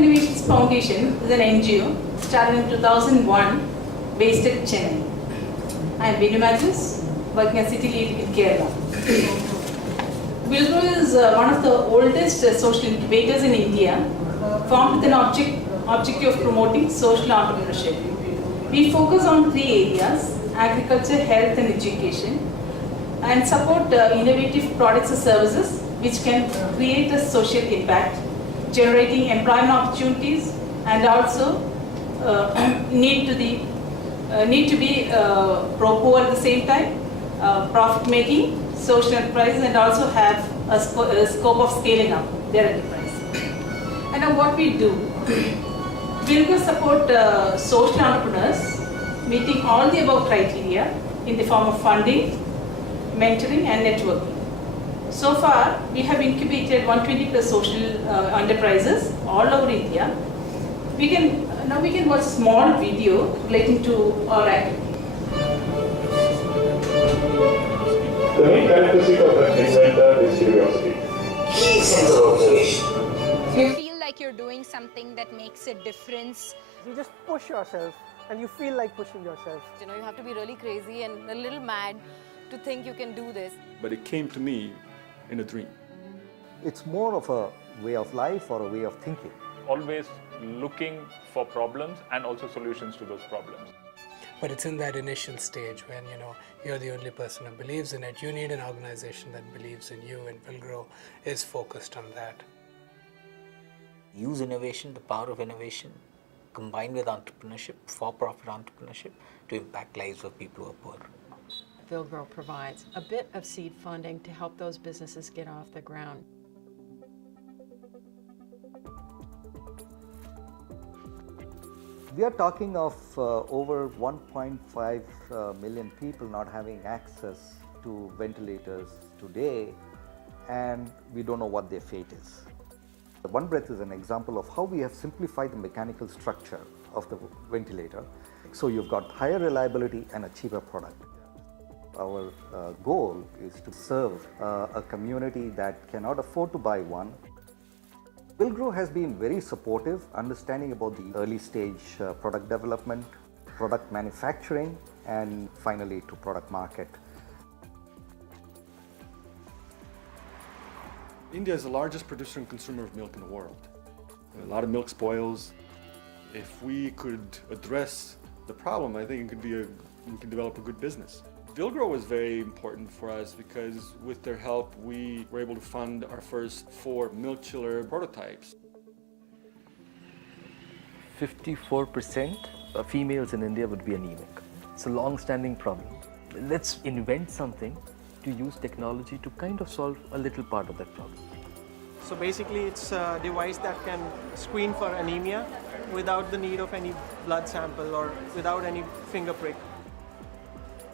Innovations Foundation is an NGO started in 2001 based at Chennai. I am Venu Matthews, working as city lead in Kerala. Wilgrow is one of the oldest social incubators in India, formed with an objective of promoting social entrepreneurship. We focus on 3 areas: agriculture, health and education, and support innovative products and services which can create a social impact, generating employment opportunities, and also need to be pro-poor at the same time, profit-making, social enterprises, and also have a scope of scaling up their enterprise. And now what we do, we will support social entrepreneurs meeting all the above criteria in the form of funding, mentoring and networking. So far, we have incubated 120 plus social enterprises all over India. Now we can watch a small video relating to our activity. The main characteristic of an inventor is curiosity. Key sense of observation. You feel like you're doing something that makes a difference. You just push yourself and you feel like pushing yourself. You know, you have to be really crazy and a little mad to think you can do this. But it came to me in a dream. It's more of a way of life or a way of thinking. Always looking for problems and also solutions to those problems. But it's in that initial stage when you're the only person who believes in it. You need an organization that believes in you, and Wilgrow is focused on that. Use innovation, the power of innovation, combined with entrepreneurship, for-profit entrepreneurship, to impact lives of people who are poor. Wilgrow provides a bit of seed funding to help those businesses get off the ground. We are talking of over 1.5 million people not having access to ventilators today, and we don't know what their fate is. The One Breath is an example of how we have simplified the mechanical structure of the ventilator. So you've got higher reliability and a cheaper product. Our goal is to serve a community that cannot afford to buy one. Wilgrow has been very supportive, understanding about the early stage product development, product manufacturing, and finally to product market. India is the largest producer and consumer of milk in the world. A lot of milk spoils. If we could address the problem, I think we could develop a good business. Wilgrow was very important for us because with their help we were able to fund our first 4 milk chiller prototypes. 54% of females in India would be anemic. It's a long-standing problem. Let's invent something to use technology to kind of solve a little part of that problem. So basically it's a device that can screen for anemia without the need of any blood sample or without any finger prick.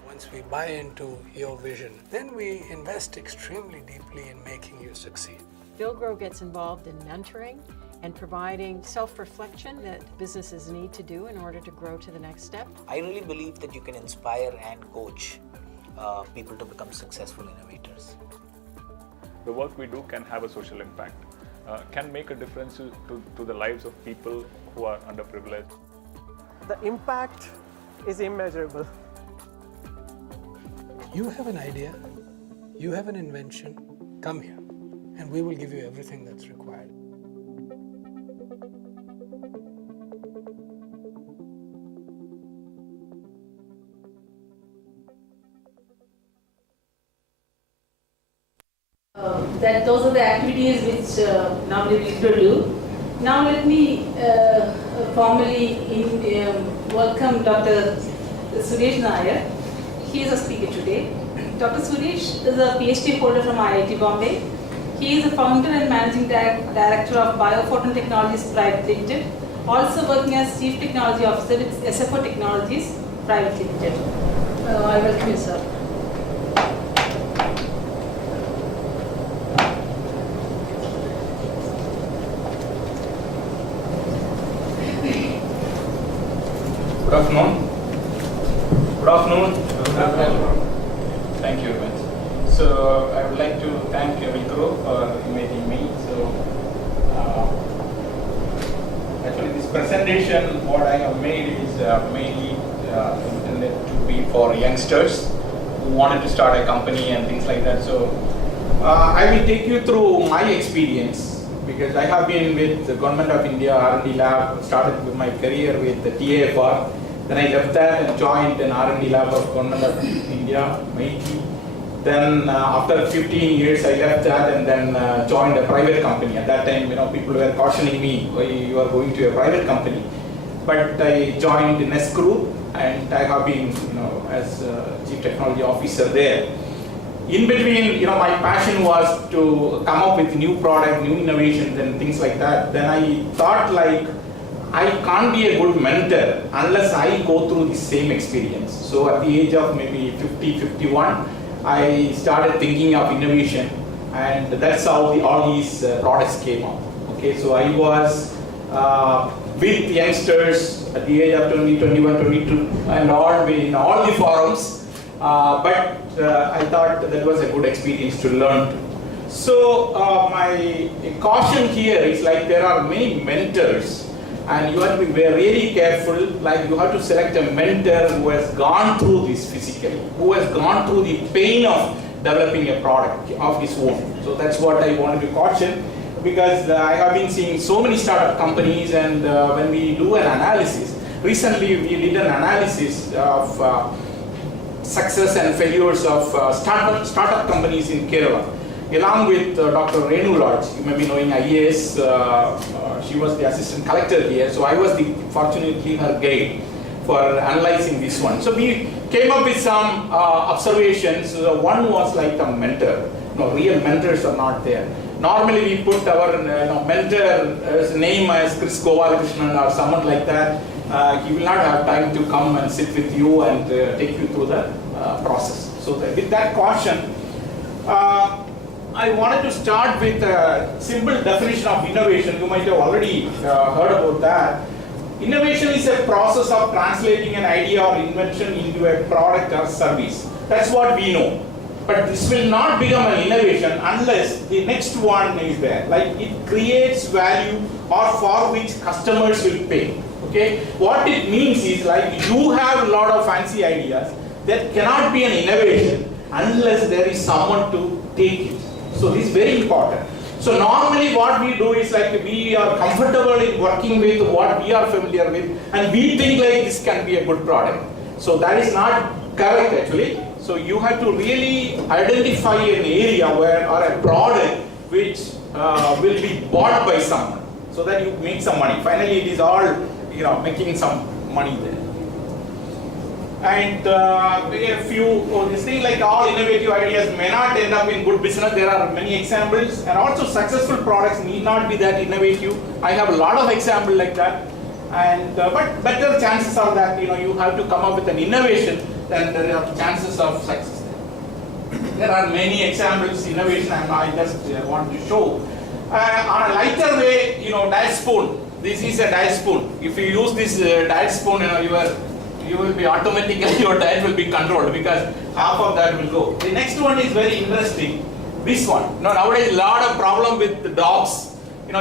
Once we buy into your vision, then we invest extremely deeply in making you succeed. Wilgrow gets involved in mentoring and providing self-reflection that businesses need to do in order to grow to the next step. I really believe that you can inspire and coach people to become successful innovators. The work we do can have a social impact, can make a difference to the lives of people who are underprivileged. The impact is immeasurable. You have an idea, you have an invention, come here, and we will give you everything that's required. Those are the activities which normally we do. Now let me formally welcome Dr. Suresh Nair. He is a speaker today. Dr. Suresh is a PhD holder from IIT Bombay. He is the founder and managing director of Biophoton Technologies Private Limited, also working as Chief Technology Officer with SFO Technologies Private Limited. I welcome you, sir. Good afternoon. Good afternoon. Thank you very much. So I would like to thank Wilgrow for inviting me. So this presentation, what I have made is mainly intended to be for youngsters who wanted to start a company and things like that. So I will take you through my experience, because I have been with the Government of India R&D lab, started with my career with the TAFR, then I left that and joined an R&D lab of Government of India, MIT. Then after 15 years I left that and then joined a private company. At that time, people were cautioning me, why you are going to a private company. But I joined Nest Group and I have been, as Chief Technology Officer there. In between, my passion was to come up with new product, new innovations and things like that. Then I thought like, I can't be a good mentor unless I go through the same experience. So at the age of maybe 50, 51, I started thinking of innovation, and that's how all these products came up. Okay, so I was with youngsters at the age of 20, 21, 22, and in all the forums. But I thought that was a good experience to learn. So my caution here is like there are many mentors, and you have to be really careful. Like you have to select a mentor who has gone through this physically, who has gone through the pain of developing a product of his own. So that's what I wanted to caution, because I have been seeing so many startup companies, and when we do an analysis, recently we did an analysis of success and failures of startup companies in Kerala, along with Dr. Renu Lodge. You may be knowing IAS. She was the assistant collector here, so I was fortunately her guide for analyzing this one. So we came up with some observations. One was like a mentor. No, real mentors are not there. Normally we put our mentor's name as Chris Gopalakrishnan or someone like that. He will not have time to come and sit with you and take you through the process. So with that caution, I wanted to start with a simple definition of innovation. You might have already heard about that. Innovation is a process of translating an idea or invention into a product or service. That's what we know. But this will not become an innovation unless the next one is there. Like it creates value or for which customers will pay. Okay? What it means is like you have a lot of fancy ideas that cannot be an innovation unless there is someone to take it. So this is very important. So normally what we do is like we are comfortable in working with what we are familiar with, and we think like this can be a good product. So that is not correct actually. So you have to really identify an area where, or a product which will be bought by someone, so that you make some money. Finally it is all making some money there. And a few, this thing like all innovative ideas may not end up in good business. There are many examples, and also successful products need not be that innovative. I have a lot of examples like that. And but better chances are that you have to come up with an innovation than there are chances of success. There are many examples innovation, and I just want to show. On a lighter way, diet spoon. This is a diet spoon. If you use this diet spoon, you will be automatically, your diet will be controlled, because half of that will go. The next one is very interesting. This one. Nowadays a lot of problem with the dogs. You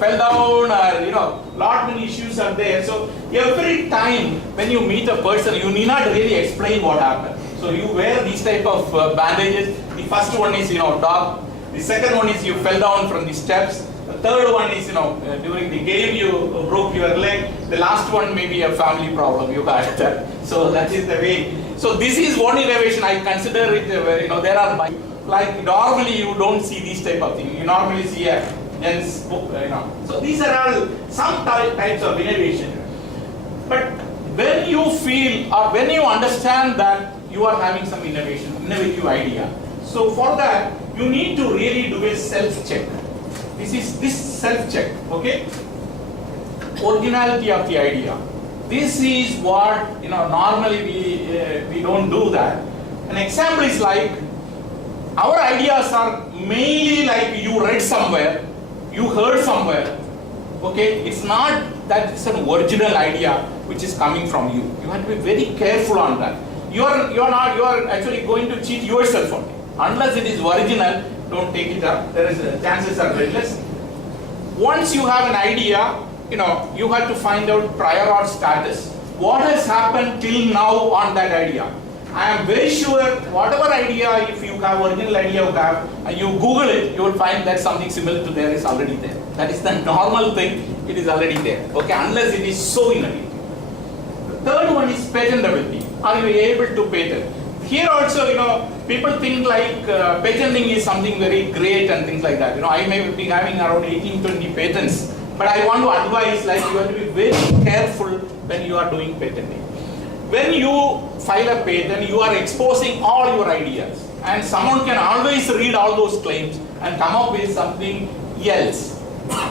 fell down, or lot many issues are there. So every time when you meet a person, you need not really explain what happened. So you wear these type of bandages. The first one is dog. The second one is you fell down from the steps. The third one is during the game you broke your leg. The last one may be a family problem you got that. So that is the way. So this is one innovation. I consider it. There are like normally you don't see these type of things. You normally see a gents book. So these are all some types of innovation. But when you feel or when you understand that you are having some innovative idea, so for that you need to really do a self-check. This is this self-check, okay? Originality of the idea. This is what normally we don't do that. An example is like our ideas are mainly like you read somewhere, you heard somewhere. Okay, it's not that it's an original idea which is coming from you. You have to be very careful on that. You are actually going to cheat yourself on it. Unless it is original, don't take it up. Chances are very less. Once you have an idea, you have to find out prior art status. What has happened till now on that idea? I am very sure whatever idea, if you have original idea you have, and you Google it, you will find that something similar to there is already there. That is the normal thing, it is already there. Okay, unless it is so innovative. The third one is patentability. Are you able to patent? Here also, people think like patenting is something very great and things like that. I may be having around 18-20 patents, but I want to advise like you have to be very careful when you are doing patenting. When you file a patent, you are exposing all your ideas, and someone can always read all those claims and come up with something else,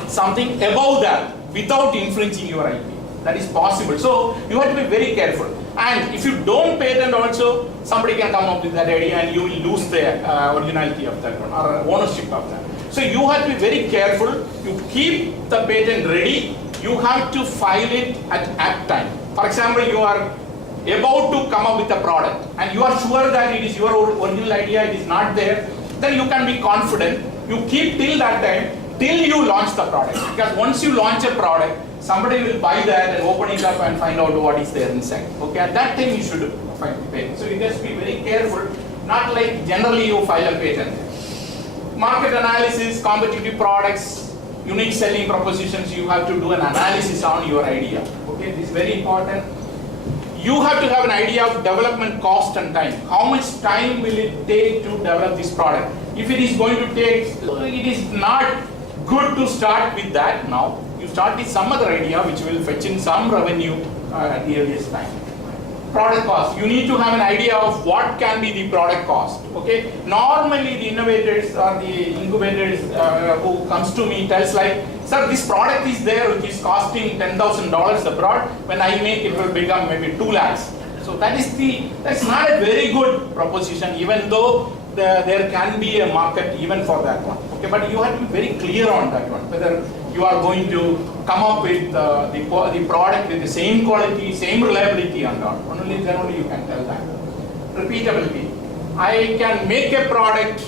something above that, without infringing your IP. That is possible. So you have to be very careful. And if you don't patent also, somebody can come up with that idea and you will lose the originality of that one or ownership of that. So you have to be very careful. You keep the patent ready. You have to file it at time. For example, you are about to come up with a product and you are sure that it is your original idea, it is not there, then you can be confident. You keep till that time, till you launch the product. Because once you launch a product, somebody will buy that and open it up and find out what is there inside. Okay, at that time you should file the patent. So you just be very careful, not like generally you file a patent. Market analysis, competitive products, unique selling propositions, you have to do an analysis on your idea. Okay, this is very important. You have to have an idea of development cost and time. How much time will it take to develop this product? If it is going to take, it is not good to start with that now. You start with some other idea which will fetch in some revenue at the earliest time. Product cost. You need to have an idea of what can be the product cost. Okay. Normally the innovators or the incubators who comes to me tells like, sir, this product is there which is costing $10,000 abroad. When I make it will become maybe 2 lakhs. So that's not a very good proposition, even though there can be a market even for that one. Okay, but you have to be very clear on that one, whether you are going to come up with the product with the same quality, same reliability or not. Then only you can tell that. Repeatability. I can make a product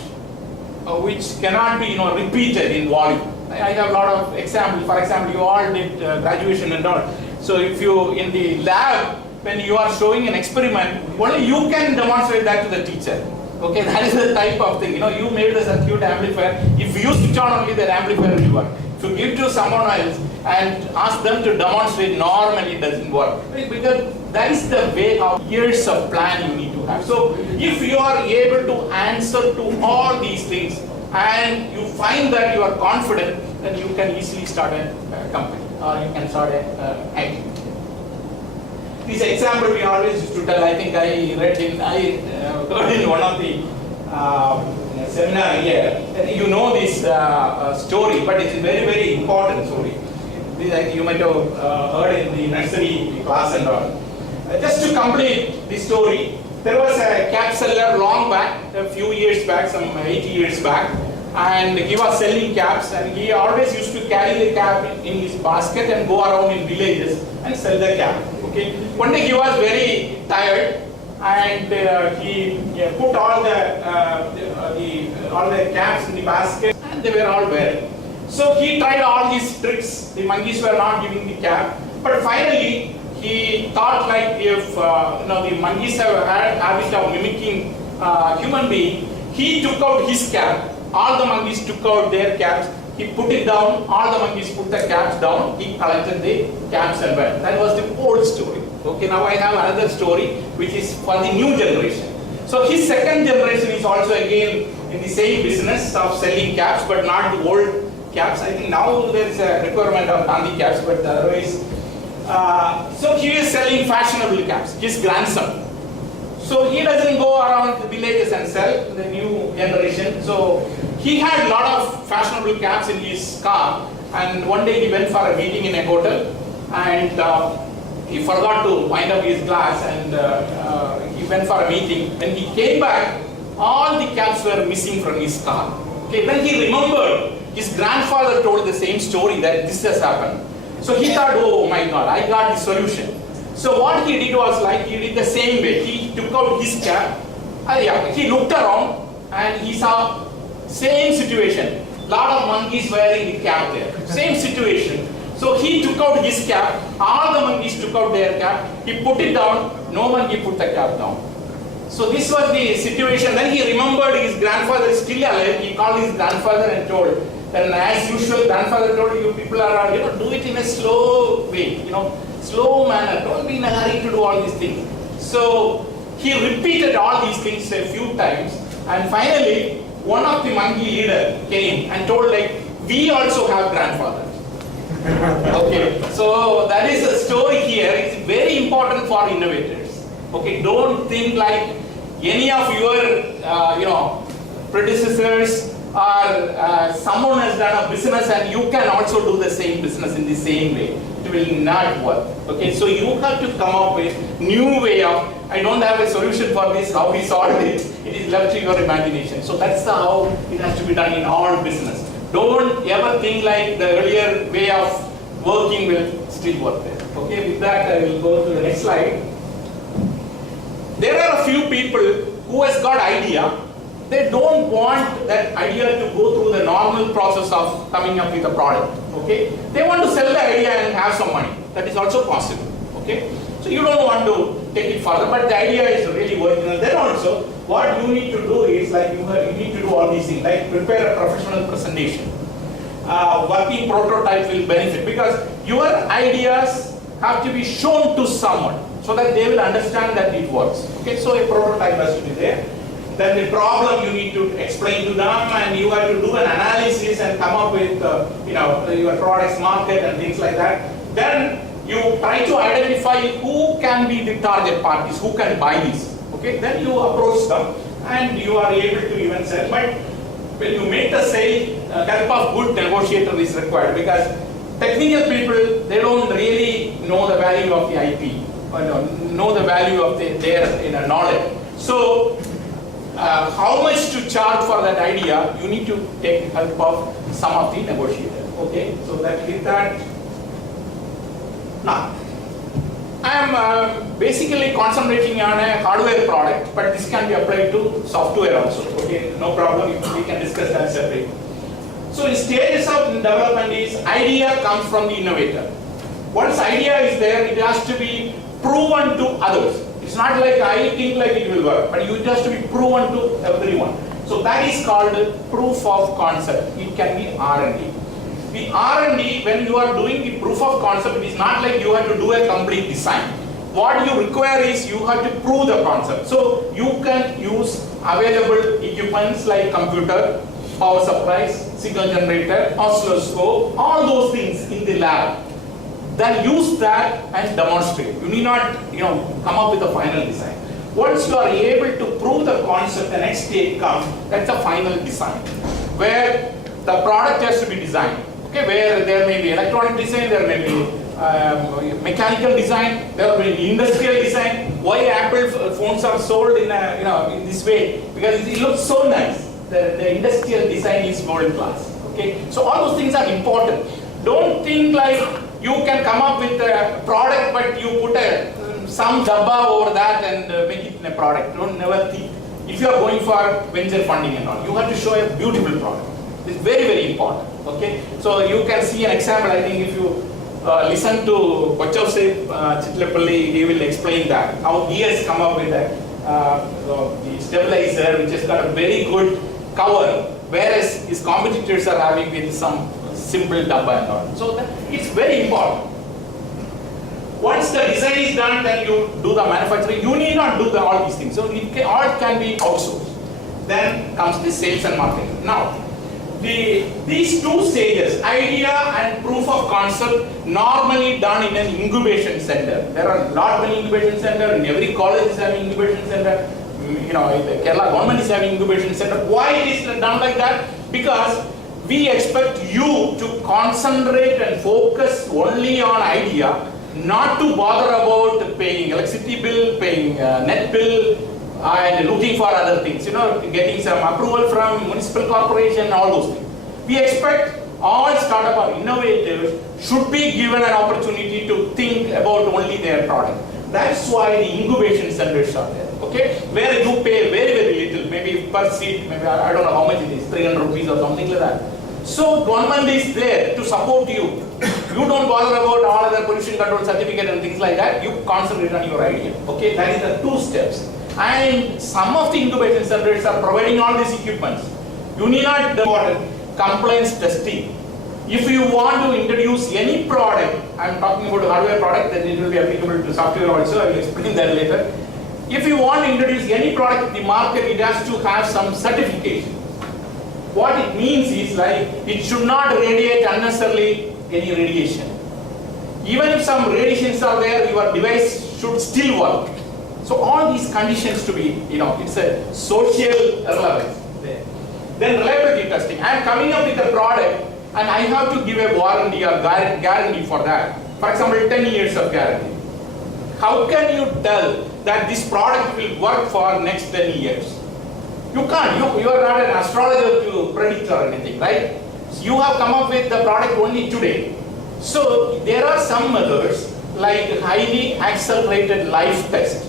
which cannot be repeated in volume. I have a lot of examples. For example, you all did graduation and all. So if you in the lab, when you are showing an experiment, only you can demonstrate that to the teacher. Okay, that is the type of thing. You made the circuit amplifier. If you switch on only, that amplifier will work. If you give to someone else and ask them to demonstrate, normally it doesn't work. Because that is the way how years of plan you need to have. So if you are able to answer to all these things and you find that you are confident, then you can easily start a company or you can start a IT. This example we always used to tell. I think I heard in one of the seminar here. You know this story, but it's a very, very important story. You might have heard in the nursery class and all. Just to complete the story, there was a cap seller long back, a few years back, some 80 years back, and he was selling caps, and he always used to carry the cap in his basket and go around in villages and sell the cap. Okay. One day he was very tired, and he put all the caps in the basket, and they were all wearing. So he tried all his tricks. The monkeys were not giving the cap, but finally he thought like if the monkeys have a habit of mimicking human being, he took out his cap. All the monkeys took out their caps. He put it down. All the monkeys put the caps down. He collected the caps and went. That was the old story. Okay, now I have another story which is for the new generation. So his second generation is also again in the same business of selling caps, but not the old caps. I think now there is a requirement of Gandhi caps, but otherwise. So he is selling fashionable caps. His grandson. So he doesn't go around the villages and sell the new generation. So he had a lot of fashionable caps in his car, and one day he went for a meeting in a hotel, and he forgot to wind up his glass, and he went for a meeting. When he came back, all the caps were missing from his car. Okay, then he remembered his grandfather told the same story that this has happened. So he thought, oh my God, I got the solution. So what he did was like he did the same way. He took out his cap. He looked around and he saw same situation. Lot of monkeys wearing the cap there. Same situation. So he he took out his cap, all the monkeys took out their cap, he put it down, no monkey put the cap down. So this was the situation. Then he remembered his grandfather is still alive. He called his grandfather and told, and as usual, grandfather told, you people are, do it in a slow way, slow manner. Don't be in a hurry to do all these things. So he repeated all these things a few times, and finally, one of the monkey leader came and told, like, we also have grandfathers. Okay, so that is a story here. It's very important for innovators. Okay, don't think like any of your, predecessors or someone has done a business and you can also do the same business in the same way. It will not work. Okay, so you have to come up with new way of, I don't have a solution for this, how we solve it. It is left to your imagination. So that's how it has to be done in all business. Don't ever think like the earlier way of working will still work there. Okay, with that I will go to the next slide. There are a few people who has got idea. They don't want that idea to go through the normal process of coming up with a product. Okay, they want to sell the idea and have some money. That is also possible. Okay, so you don't want to take it further, but the idea is really original. Then also, what you need to do is like you need to do all these things, like prepare a professional presentation. Working prototype will benefit because your ideas have to be shown to someone so that they will understand that it works. Okay, so a prototype has to be there. Then the problem you need to explain to them, and you have to do an analysis and come up with your product's market and things like that. Then you try to identify who can be the target parties, who can buy this. Okay, then you approach them and you are able to even sell. But when you make the sale, help of good negotiator is required because technical people, they don't really know the value of the IP or know the value of their knowledge. So how much to charge for that idea, you need to take help of some of the negotiators. Okay, so that with that. Now, I am basically concentrating on a hardware product, but this can be applied to software also. Okay, no problem, we can discuss that separately. So in stages of development is idea comes from the innovator. Once idea is there, it has to be proven to others. It's not like I think like it will work, but it has to be proven to everyone. So that is called proof of concept. It can be R&D. The R&D, when you are doing the proof of concept, it is not like you have to do a complete design. What you require is you have to prove the concept. So you can use available equipments like computer, power supplies, signal generator, oscilloscope, all those things in the lab. Then use that and demonstrate. You need not come up with a final design. Once you are able to prove the concept, the next stage comes, that's a final design, where the product has to be designed. Okay, where there may be electronic design, there may be mechanical design, there may be industrial design. Why Apple phones are sold in in this way? Because it looks so nice. The industrial design is world class. Okay, so all those things are important. Don't think like you can come up with a product, but you put some dabba over that and make it in a product. Don't never think. If you are going for venture funding and all, you have to show a beautiful product. It's very, very important. Okay, so you can see an example. I think if you listen to Kochi Chitlepalli, he will explain that how he has come up with the stabilizer, which has got a very good cover, whereas his competitors are having with some simple dabba and all. So it's very important. Once the design is done, then you do the manufacturing. You need not do all these things. So all can be outsourced. Then comes the sales and marketing. Now, these two stages, idea and proof of concept, normally done in an incubation center. There are lot many incubation centers. In every college is having incubation center. The Kerala government is having incubation center. Why it is done like that? Because we expect you to concentrate and focus only on idea, not to bother about paying electricity bill, paying net bill, and looking for other things, getting some approval from municipal corporation, all those things. We expect all startup or innovators should be given an opportunity to think about only their product. That's why the incubation centers are there, okay? Where you pay very, very little, maybe per seat, maybe I don't know how much it is, 300 rupees or something like that. So government is there to support you. You don't bother about all other pollution control certificate and things like that. You concentrate on your idea. Okay, that is the 2 steps. And some of the incubation centers are providing all these equipments. You need not do compliance testing. If you want to introduce any product, I am talking about hardware product, then it will be applicable to software also. I will explain that later. If you want to introduce any product in the market, it has to have some certification. What it means is like it should not radiate unnecessarily any radiation. Even if some radiations are there, your device should still work. So all these conditions to be, it's a social relevance there. Then reliability testing. I am coming up with a product and I have to give a warranty or guarantee for that. For example, 10 years of guarantee. How can you tell that this product will work for next 10 years? You can't. You are not an astrologer to predict or anything, right? So you have come up with the product only today. So there are some methods like highly accelerated life test.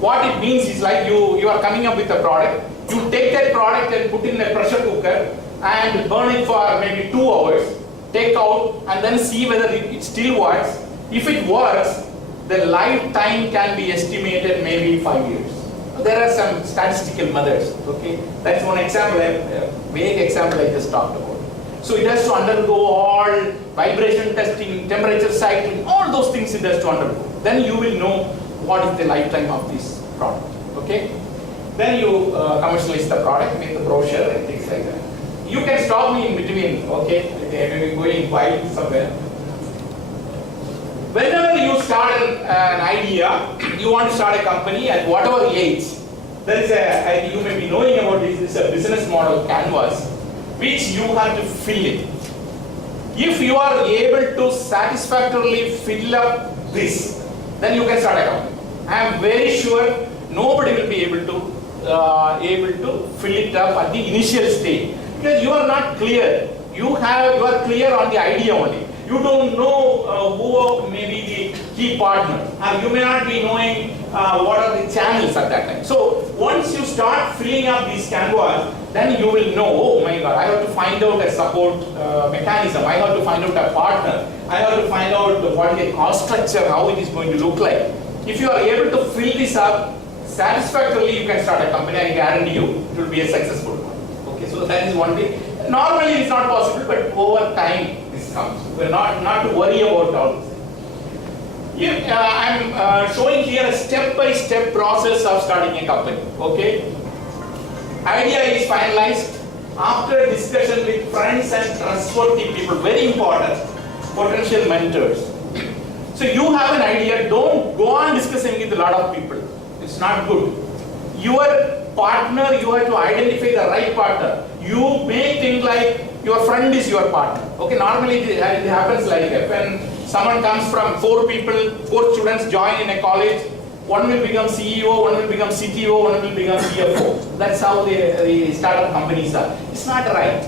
What it means is like you are coming up with a product. You take that product and put in a pressure cooker and burn it for maybe 2 hours, take out and then see whether it still works. If it works, the lifetime can be estimated maybe 5 years. There are some statistical methods, okay? That's one example, a vague example I just talked about. So it has to undergo all vibration testing, temperature cycling, all those things it has to undergo. Then you will know what is the lifetime of this product, okay? Then you commercialize the product with the brochure and things like that. You can stop me in between, okay? Maybe going wild somewhere. Whenever you start an idea, you want to start a company at whatever age, there is you may be knowing about this, is a business model canvas, which you have to fill it. If you are able to satisfactorily fill up this, then you can start a company. I am very sure nobody will be able to fill it up at the initial stage because you are not clear. You are clear on the idea only. You don't know who may be the key partner. You may not be knowing what are the channels at that time. So once you start filling up these canvas, then you will know, oh my God, I have to find out a support mechanism. I have to find out a partner. I have to find out what is the cost structure, how it is going to look like. If you are able to fill this up satisfactorily, you can start a company. I guarantee you it will be a successful one. Okay, so that is one thing. Normally it's not possible, but over time this comes. We're not to worry about all this. Here, I'm showing here a step-by-step process of starting a company. Okay, idea is finalized after discussion with friends and trustworthy people. Very important, potential mentors. So you have an idea. Don't go on discussing with a lot of people. It's not good. Your partner, you have to identify the right partner. You may think like your friend is your partner. Okay, normally it happens like that. When someone comes from 4 people, 4 students join in a college, one will become CEO, one will become CTO, one will become CFO. That's how the startup companies are. It's not right.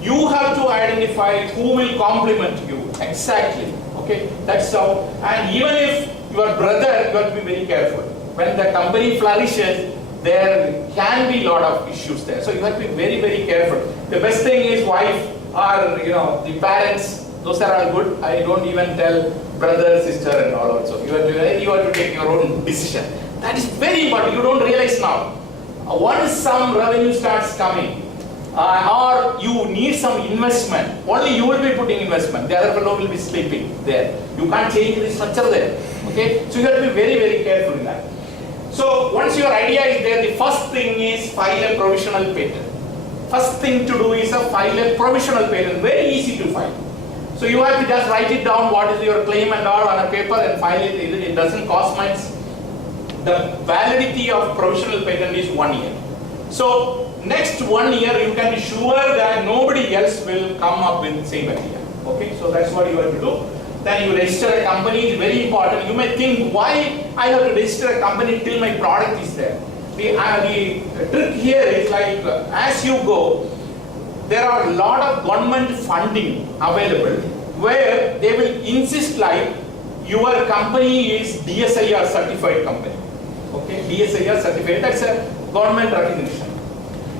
You have to identify who will complement you. Exactly. Okay, that's how. And even if your brother, you have to be very careful. When the company flourishes, there can be a lot of issues there. So you have to be very, very careful. The best thing is wife or the parents. Those are all good. I don't even tell brother, sister, and all also. You have to take your own decision. That is very important. You don't realize now. Once some revenue starts coming, or you need some investment, only you will be putting investment. The other fellow will be sleeping there. You can't change the structure there. Okay, so you have to be very, very careful in that. So once your idea is there, the first thing is file a provisional patent. First thing to do is file a provisional patent. Very easy to file. So you have to just write it down, what is your claim and all on a paper and file it. It doesn't cost much. The validity of provisional patent is 1 year. So next 1 year you can be sure that nobody else will come up with the same idea. Okay, so that's what you have to do. Then you register a company, it's very important. You may think, why I have to register a company till my product is there? The trick here is like, as you go, there are a lot of government funding available where they will insist like, your company is DSIR certified company. Okay, DSIR certified, that's a government recognition.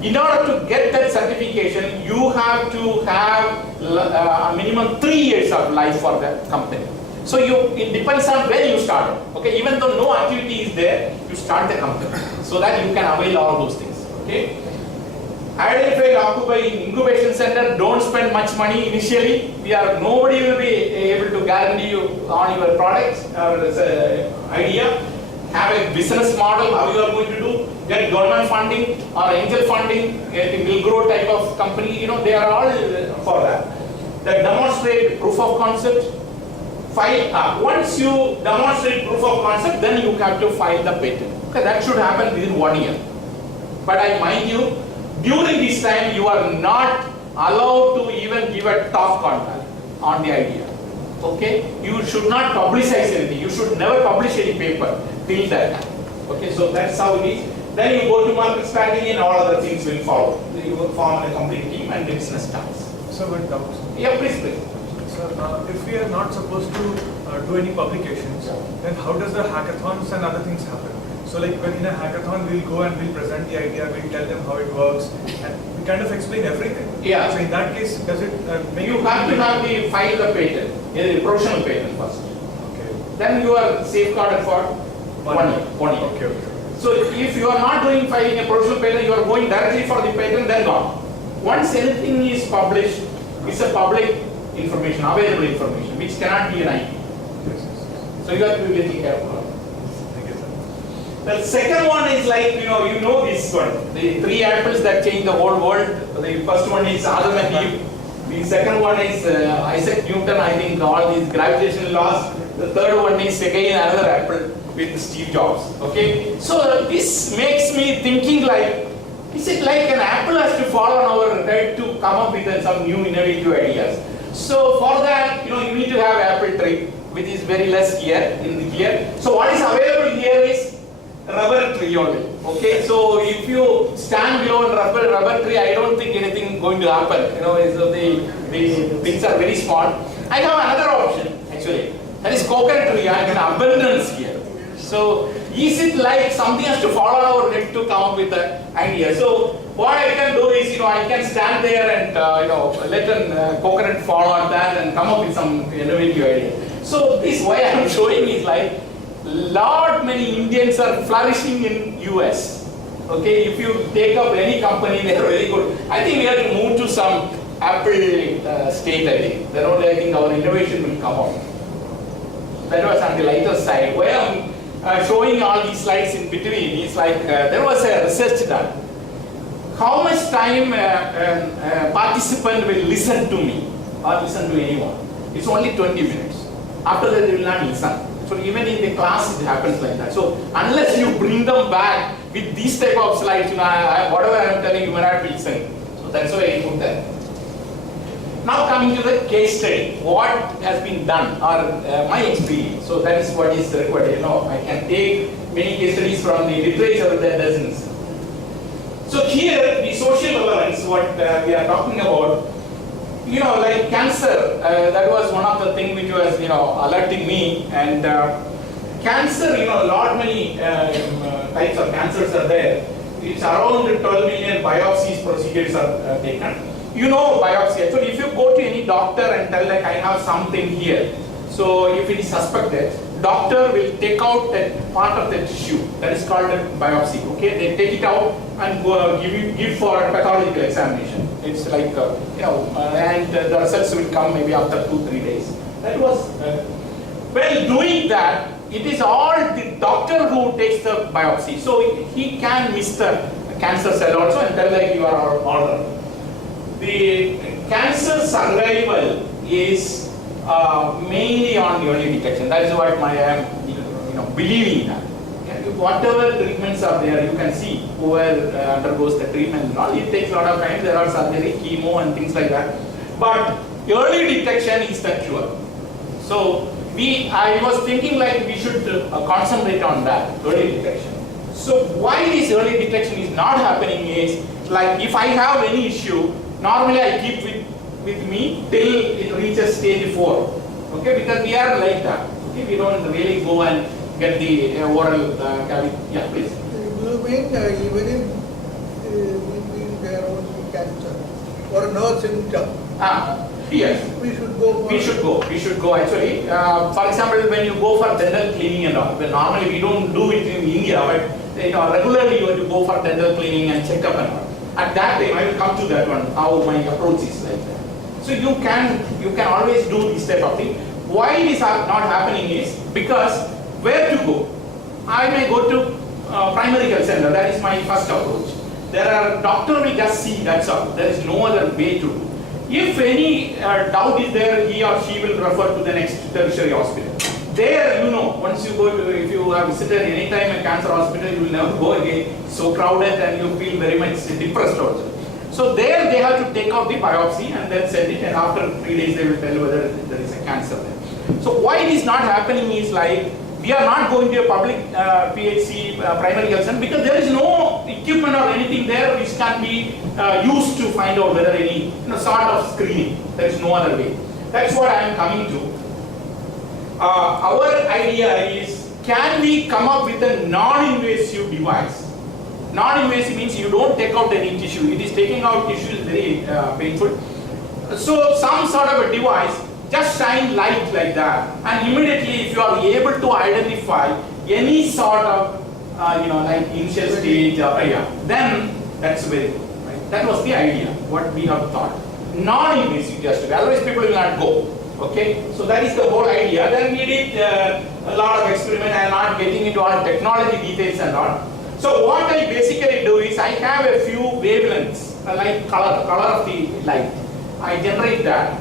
In order to get that certification, you have to have a minimum 3 years of life for the company. So it depends on when you start. Okay, even though no activity is there, you start the company so that you can avail all those things. Okay. Identify and occupy in incubation center. Don't spend much money initially. Nobody will be able to guarantee you on your products or idea. Have a business model, how you are going to do, get government funding or angel funding, will grow type of company, they are all for that. That demonstrate proof of concept, file, once you demonstrate proof of concept, then you have to file the patent. Okay, that should happen within 1 year. But I mind you, during this time you are not allowed to even give a talk on the idea. Okay, you should not publicize anything. You should never publish any paper till that time. Okay, so that's how it is. Then you go to market strategy and all other things will follow. You will form a complete team and the business starts. So one doubt. Yeah, please. So if we are not supposed to do any publications, then how does the hackathons and other things happen? So like when in a hackathon we'll go and we'll present the idea, we'll tell them how it works, and we kind of explain everything. Yeah. So in that case, does it make you have to have the file the patent, the professional patent first. Okay. Then you are safeguarded for 1 year. 1 year. Okay. So if you are not doing filing a professional patent, you are going directly for the patent, then gone. Once anything is published, it's a public information, available information, which cannot be an IP. So you have to be very careful. The second one is like, you know this one, the 3 apples that changed the whole world. The first one is Adam and Eve. The second one is Isaac Newton, I think all these gravitational laws. The third one is again another apple with Steve Jobs. Okay, so this makes me thinking like, is it like an apple has to fall on our head to come up with some new innovative ideas? So for that, you need to have apple tree, which is very less here in the here. So what is available here is rubber tree only. Okay, so if you stand below a rubber tree, I don't think anything going to happen. So the things are very small. I have another option actually. That is coconut tree. I have an abundance here. So is it like something has to fall on our head to come up with the idea? So what I can do is, I can stand there and let a coconut fall on that and come up with some innovative idea. So this why I am showing is like, lot many Indians are flourishing in US. Okay, if you take up any company, they are very good. I think we have to move to some Apple state. I think then only I think our innovation will come out. That was on the lighter side. Where I'm showing all these slides in between is like there was a research done. How much time a participant will listen to me or listen to anyone? It's only 20 minutes. After that, they will not listen. So even in the class, it happens like that. So unless you bring them back with these type of slides, whatever I am telling you, may not be listening. So that's why I put that. Now coming to the case study, what has been done or my experience. So that is what is required. I can take many case studies from the literature that doesn't. So here the social relevance, what we are talking about. Like cancer, that was one of the things which was, alerting me. And cancer, many types of cancers are there. It's around 12 million biopsies procedures are taken. Biopsy. Actually, if you go to any doctor and tell like I have something here, so if it is suspected, doctor will take out that part of the tissue. That is called a biopsy. Okay, they take it out and go give for pathological examination. It's like and the results will come maybe after 2-3 days. That was doing that. It is all the doctor who takes the biopsy, so he can miss the cancer cell also and tell like you are all right. The cancer survival is mainly on the early detection. That is what I am believing that. Whatever treatments are there, you can see whoever undergoes the treatment and all, it takes a lot of time. There are surgery, chemo and things like that. But early detection is the cure. So I was thinking like we should concentrate on that, early detection. So why this early detection is not happening is, like if I have any issue, normally I keep with me till it reaches stage 4. Okay, because we are like that. Okay, we don't really go and get the oral cavity. Yeah, please. You mean even if or a nurse in town. Yes. We should go. We should go actually. For example, when you go for dental cleaning and all, well, normally we don't do it in India, but regularly you have to go for dental cleaning and checkup and all. At that time, I will come to that one, how my approach is like that. So you can always do this type of thing. Why it is not happening is because where to go? I may go to primary health center. That is my first approach. There are doctor will just see, that's all. There is no other way to do. If any doubt is there, he or she will refer to the next tertiary hospital. There, once you go to, if you have visited any time a cancer hospital, you will never go again. So crowded and you feel very much depressed also. So there they have to take out the biopsy and then send it, and after 3 days they will tell you whether there is a cancer there. So why it is not happening is like, we are not going to a public PHC primary health center because there is no equipment or anything there which can be used to find out whether any sort of screening. There is no other way. That's what I am coming to. Our idea is, can we come up with a non-invasive device? Non-invasive means you don't take out any tissue. It is taking out tissue is very painful. So some sort of a device, just shine light like that, and immediately if you are able to identify any sort of like initial stage, then that's very good. Right? That was the idea, what we have thought. Non-invasive just to be, otherwise people will not go. Okay, so that is the whole idea. Then we did a lot of experiment. I am not getting into all technology details and all. So what I basically do is I have a few wavelengths, like color of the light. I generate that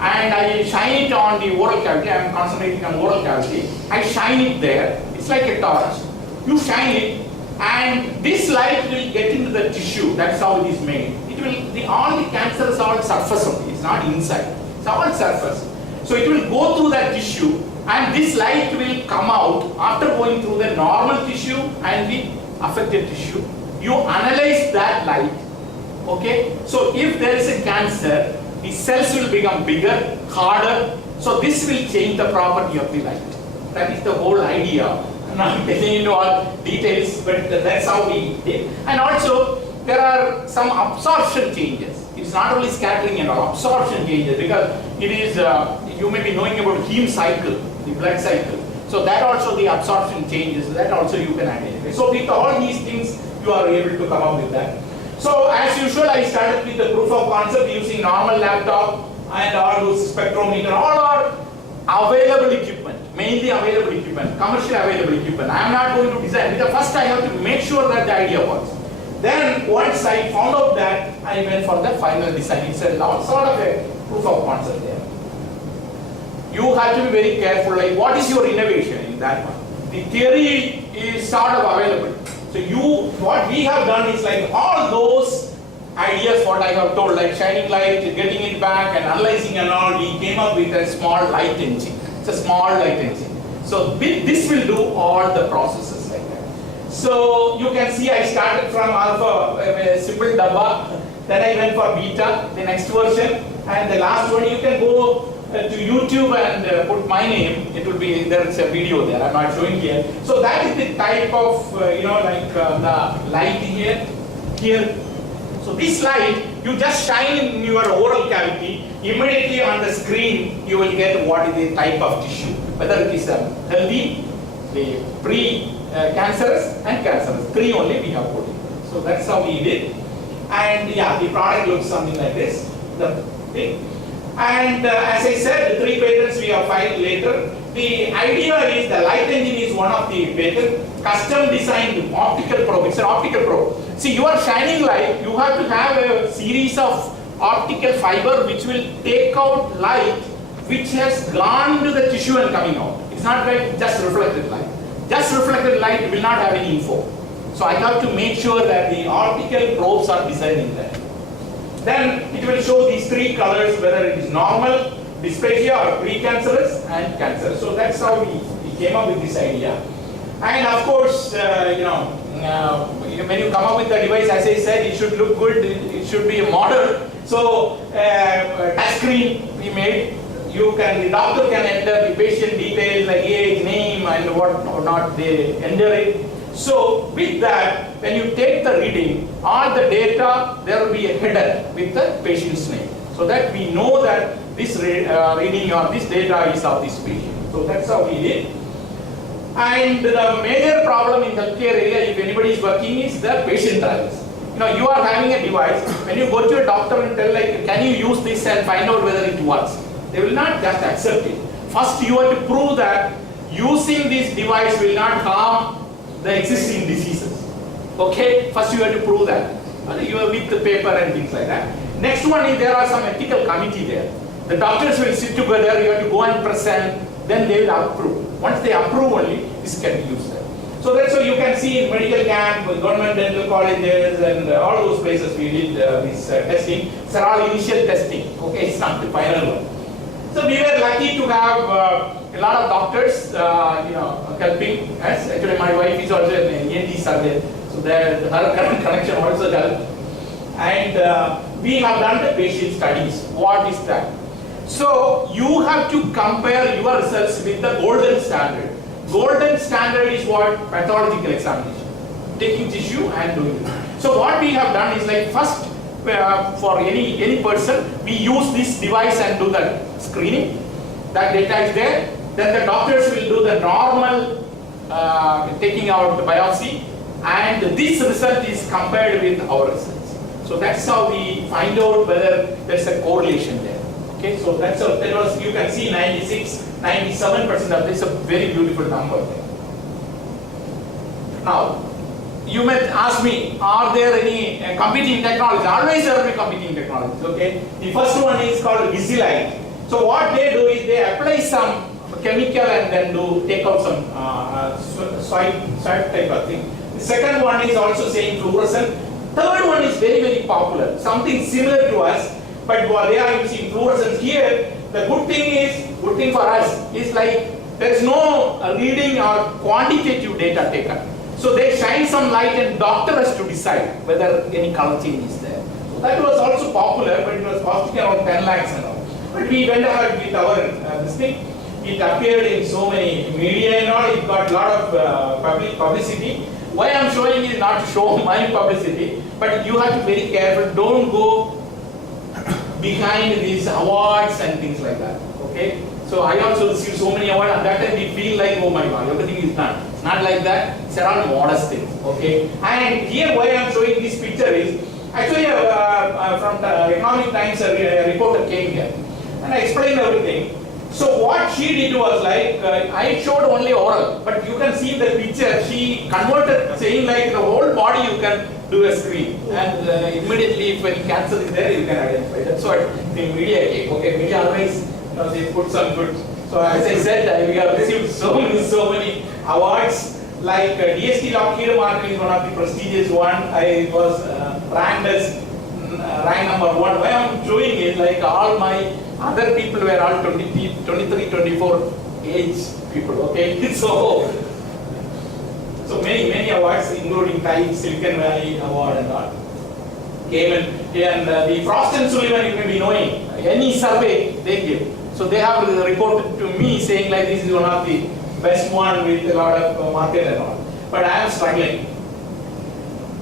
and I shine it on the oral cavity. I am concentrating on oral cavity. I shine it there. It's like a torch. You shine it, and this light will get into the tissue. That's how it is made. It will. All the cancers are surface only. It's not inside. It's all surface. So it will go through that tissue, and this light will come out after going through the normal tissue and the affected tissue. You analyze that light. Okay. So if there is a cancer, the cells will become bigger, harder. So this will change the property of the light. That is the whole idea. I'm not getting into all details, but that's how we did. And also, there are some absorption changes. It's not only scattering and all, absorption changes, because it is, you may be knowing about heme cycle, the blood cycle. So that also the absorption changes, that also you can identify. So with all these things, you are able to come up with that. So as usual, I started with the proof of concept using normal laptop and all those spectrometer, all are available equipment, mainly available equipment, commercially available equipment. I am not going to design. Because first I have to make sure that the idea works. Then once I found out that, I went for the final design. It's a sort of a proof of concept there. You have to be very careful, like what is your innovation in that one? The theory is sort of available. So what we have done is like all those ideas what I have told, like shining light, getting it back and analyzing and all, we came up with a small light engine. It's a small light engine. So this will do all the processes like that. So you can see I started from alpha, a simple dabba, then I went for beta, the next version, and the last one you can go to YouTube and put my name. It will be, there's a video there, I'm not showing here. So that is the type of, the light here. So this light, you just shine in your oral cavity, immediately on the screen you will get what is the type of tissue, whether it is healthy, the pre-cancerous and cancerous. 3 only we have put in. So that's how we did. And yeah, the product looks something like this. And as I said, the 3 patents we have filed later. The idea is the light engine is one of the patents. Custom designed optical probe. It's an optical probe. See, you are shining light. You have to have a series of optical fiber which will take out light which has gone to the tissue and coming out. It's not like just reflected light. Just reflected light will not have any info. So I have to make sure that the optical probes are designed in that. Then it will show these 3 colors, whether it is normal, dysplasia, or precancerous and cancer. So that's how we came up with this idea. And of course, when you come up with the device, as I said, it should look good, it should be a model. So touch screen we made. The doctor can enter the patient details like age, name, and what or not they enter it. So with that, when you take the reading, all the data, there will be a header with the patient's name. So that we know that this reading or this data is of this patient. So that's how we did. And the major problem in healthcare area, if anybody is working, is the patient trials. You know, you are having a device, when you go to a doctor and tell like, can you use this and find out whether it works? They will not just accept it. First you have to prove that using this device will not harm the existing diseases. Okay, first you have to prove that. You are with the paper and things like that. Next one is there are some ethical committee there. The doctors will sit together, you have to go and present, then they will approve. Once they approve only, this can be used there. So that's why you can see in medical camp, government dental colleges and all those places we did this testing. These are all initial testing, okay, it's not the final one. So we were lucky to have a lot of doctors, helping us. Actually, my wife is also an ENT surgeon, so her current connection also helped. And we have done the patient studies. What is that? So you have to compare your results with the golden standard. Golden standard is what? Pathological examination. Taking tissue and doing it. So what we have done is like first, for any person, we use this device and do the screening. That data is there. Then the doctors will do the normal taking out the biopsy, and this result is compared with our results. So that's how we find out whether there's a correlation there. Okay, so that's how that was. You can see 96, 97% of this, a very beautiful number there. Now, you may ask me, are there any competing technologies? Always there will be competing technologies, okay? The first one is called Visilite. So what they do is they apply some chemical and then take out some soil type of thing. The second one is also saying fluorescent. Third one is very, very popular. Something similar to us, but they are using fluorescence here. The good thing for us is like there is no reading or quantitative data taken. So they shine some light and doctor has to decide whether any color change is there. So that was also popular, but it was costing around 10 lakhs and all. But we went ahead with our this thing. It appeared in so many media and all. It got a lot of publicity. Why I'm showing is not to show my publicity, but you have to be very careful. Don't go behind these awards and things like that. Okay. So I also received so many awards. At that time we feel like, oh my God, everything is done. It's not like that. It's around modest things. Okay. And here why I'm showing this picture is actually from the Economic Times a reporter came here and I explained everything. So what she did was like, I showed only oral, but you can see the picture, she converted saying like the whole body you can do a screen. And immediately if any cancer is there, you can identify. That's what the media came. Okay, media always, they put some good. So as I said, we have received so many awards. Like DST Lockheed Martin is one of the prestigious one. I was ranked as rank number 1. Why I'm showing it, like all my other people were all 23, 24 age people, okay? So many awards, including Silicon Valley Award and all, came and the Frost and Sullivan, you may be knowing, any survey they give. So they have reported to me saying like this is one of the best one with a lot of market and all. But I am struggling.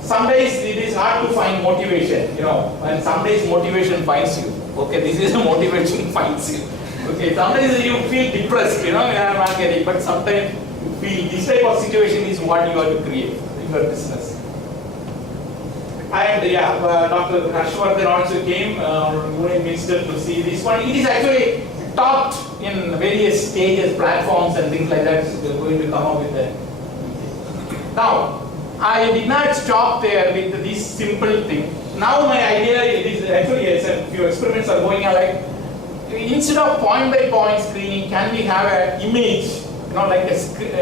Some days it is hard to find motivation, and some days motivation finds you. Okay, this is motivation finds you. Okay, sometimes you feel depressed, I'm not getting, but sometimes you feel this type of situation is what you have to create in your business. And Dr. Harshvardhan also came, Union Minister, to see this one. It is actually taught in various stages, platforms and things like that. So we are going to come up with that. Now, I did not stop there with this simple thing. Now my idea is actually a few experiments are going on, like instead of point by point screening, can we have an image, like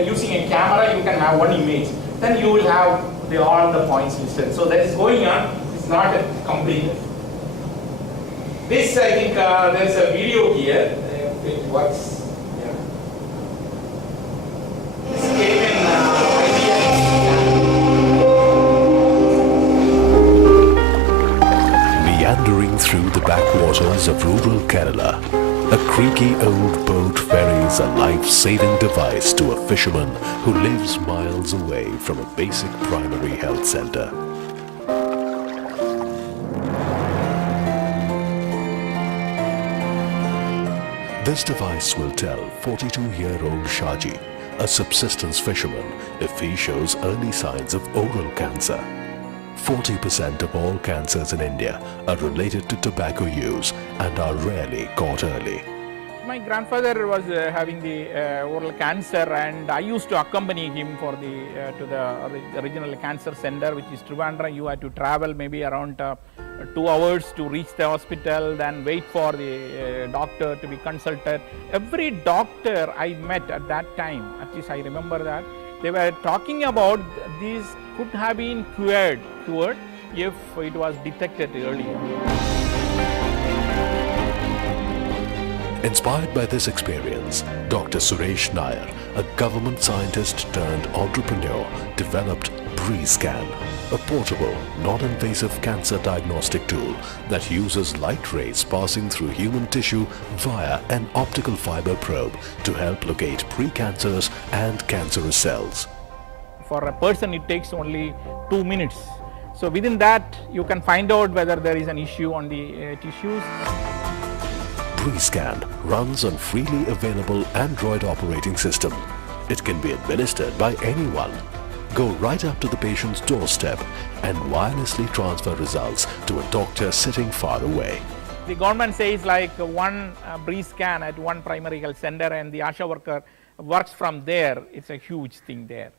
using a camera you can have one image. Then you will have all the points listed. So that is going on, it's not completed. This I think there's a video here, it works. Yeah. This came in Meandering through the backwaters of rural Kerala, a creaky old boat ferry supplies a life-saving device to a fisherman who lives miles away from a basic primary health center. This device will tell 42-year-old Shaji, a subsistence fisherman, if he shows early signs of oral cancer. 40% of all cancers in India are related to tobacco use and are rarely caught early. My grandfather was having the oral cancer, and I used to accompany him for to the original cancer center, which is Trivandrum. You had to travel maybe around 2 hours to reach the hospital, then wait for the doctor to be consulted. Every doctor I met at that time, at least I remember that, they were talking about these could have been cured if it was detected earlier. Inspired by this experience, Dr. Suresh Nair, a government scientist turned entrepreneur, developed BreeScan, a portable, non-invasive cancer diagnostic tool that uses light rays passing through human tissue via an optical fiber probe to help locate precancerous and cancerous cells. For a person, it takes only 2 minutes. So within that, you can find out whether there is an issue on the tissues. BreeScan runs on freely available Android operating system. It can be administered by anyone. Go right up to the patient's doorstep and wirelessly transfer results to a doctor sitting far away. The government says like one BreeScan at one primary health center, and the ASHA worker works from there. It's a huge thing there.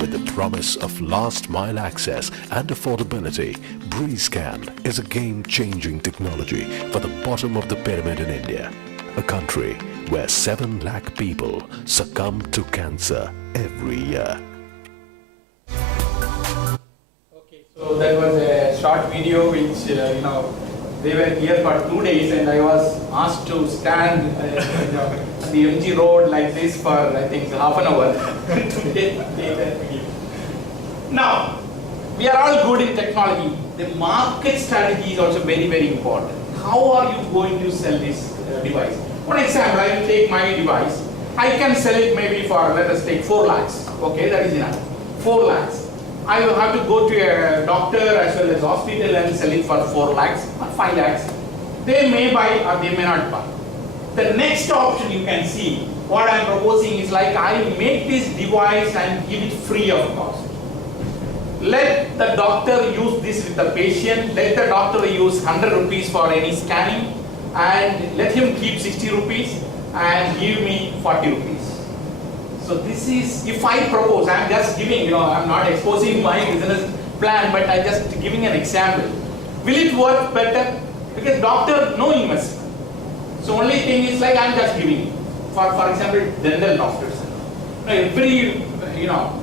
With the promise of last mile access and affordability, BreeScan is a game-changing technology for the bottom of the pyramid in India, a country where 7 lakh people succumb to cancer every year. So that was a short video which, they were here for 2 days, and I was asked to stand on the MG road like this for, I think, half an hour to take that video. Now, we are all good in technology. The market strategy is also very, very important. How are you going to sell this device? For example, I will take my device. I can sell it maybe for, let us take 4 lakhs. Okay, that is enough. 4 lakhs. I will have to go to a doctor as well as hospital and sell it for 4 lakhs or 5 lakhs. They may buy or they may not buy. The next option you can see, what I am proposing is like I will make this device and give it free of cost. Let the doctor use this with the patient, let the doctor use 100 rupees for any scanning, and let him keep 60 rupees and give me 40 rupees. So this is, if I propose, I am just giving, I am not exposing my business plan, but I am just giving an example. Will it work better? Because doctor, no investment. So only thing is like I am just giving. For example, dental doctors. Every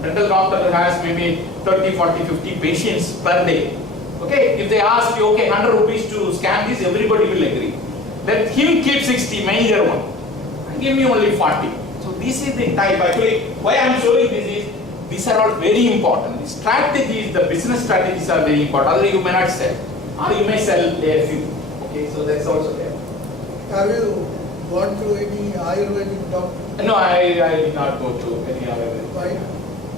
dental doctor has maybe 30, 40, 50 patients per day. Okay, if they ask you, okay, 100 rupees to scan this, everybody will agree. Let him keep 60, major one, and give me only 40. So this is the type. Actually, why I am showing this is, these are all very important. The strategies, the business strategies are very important. Otherwise you may not sell, or you may sell a few. Okay, so that's also there. Have you gone to any Ayurvedic doctor? No, I did not go to any Ayurvedic. Why?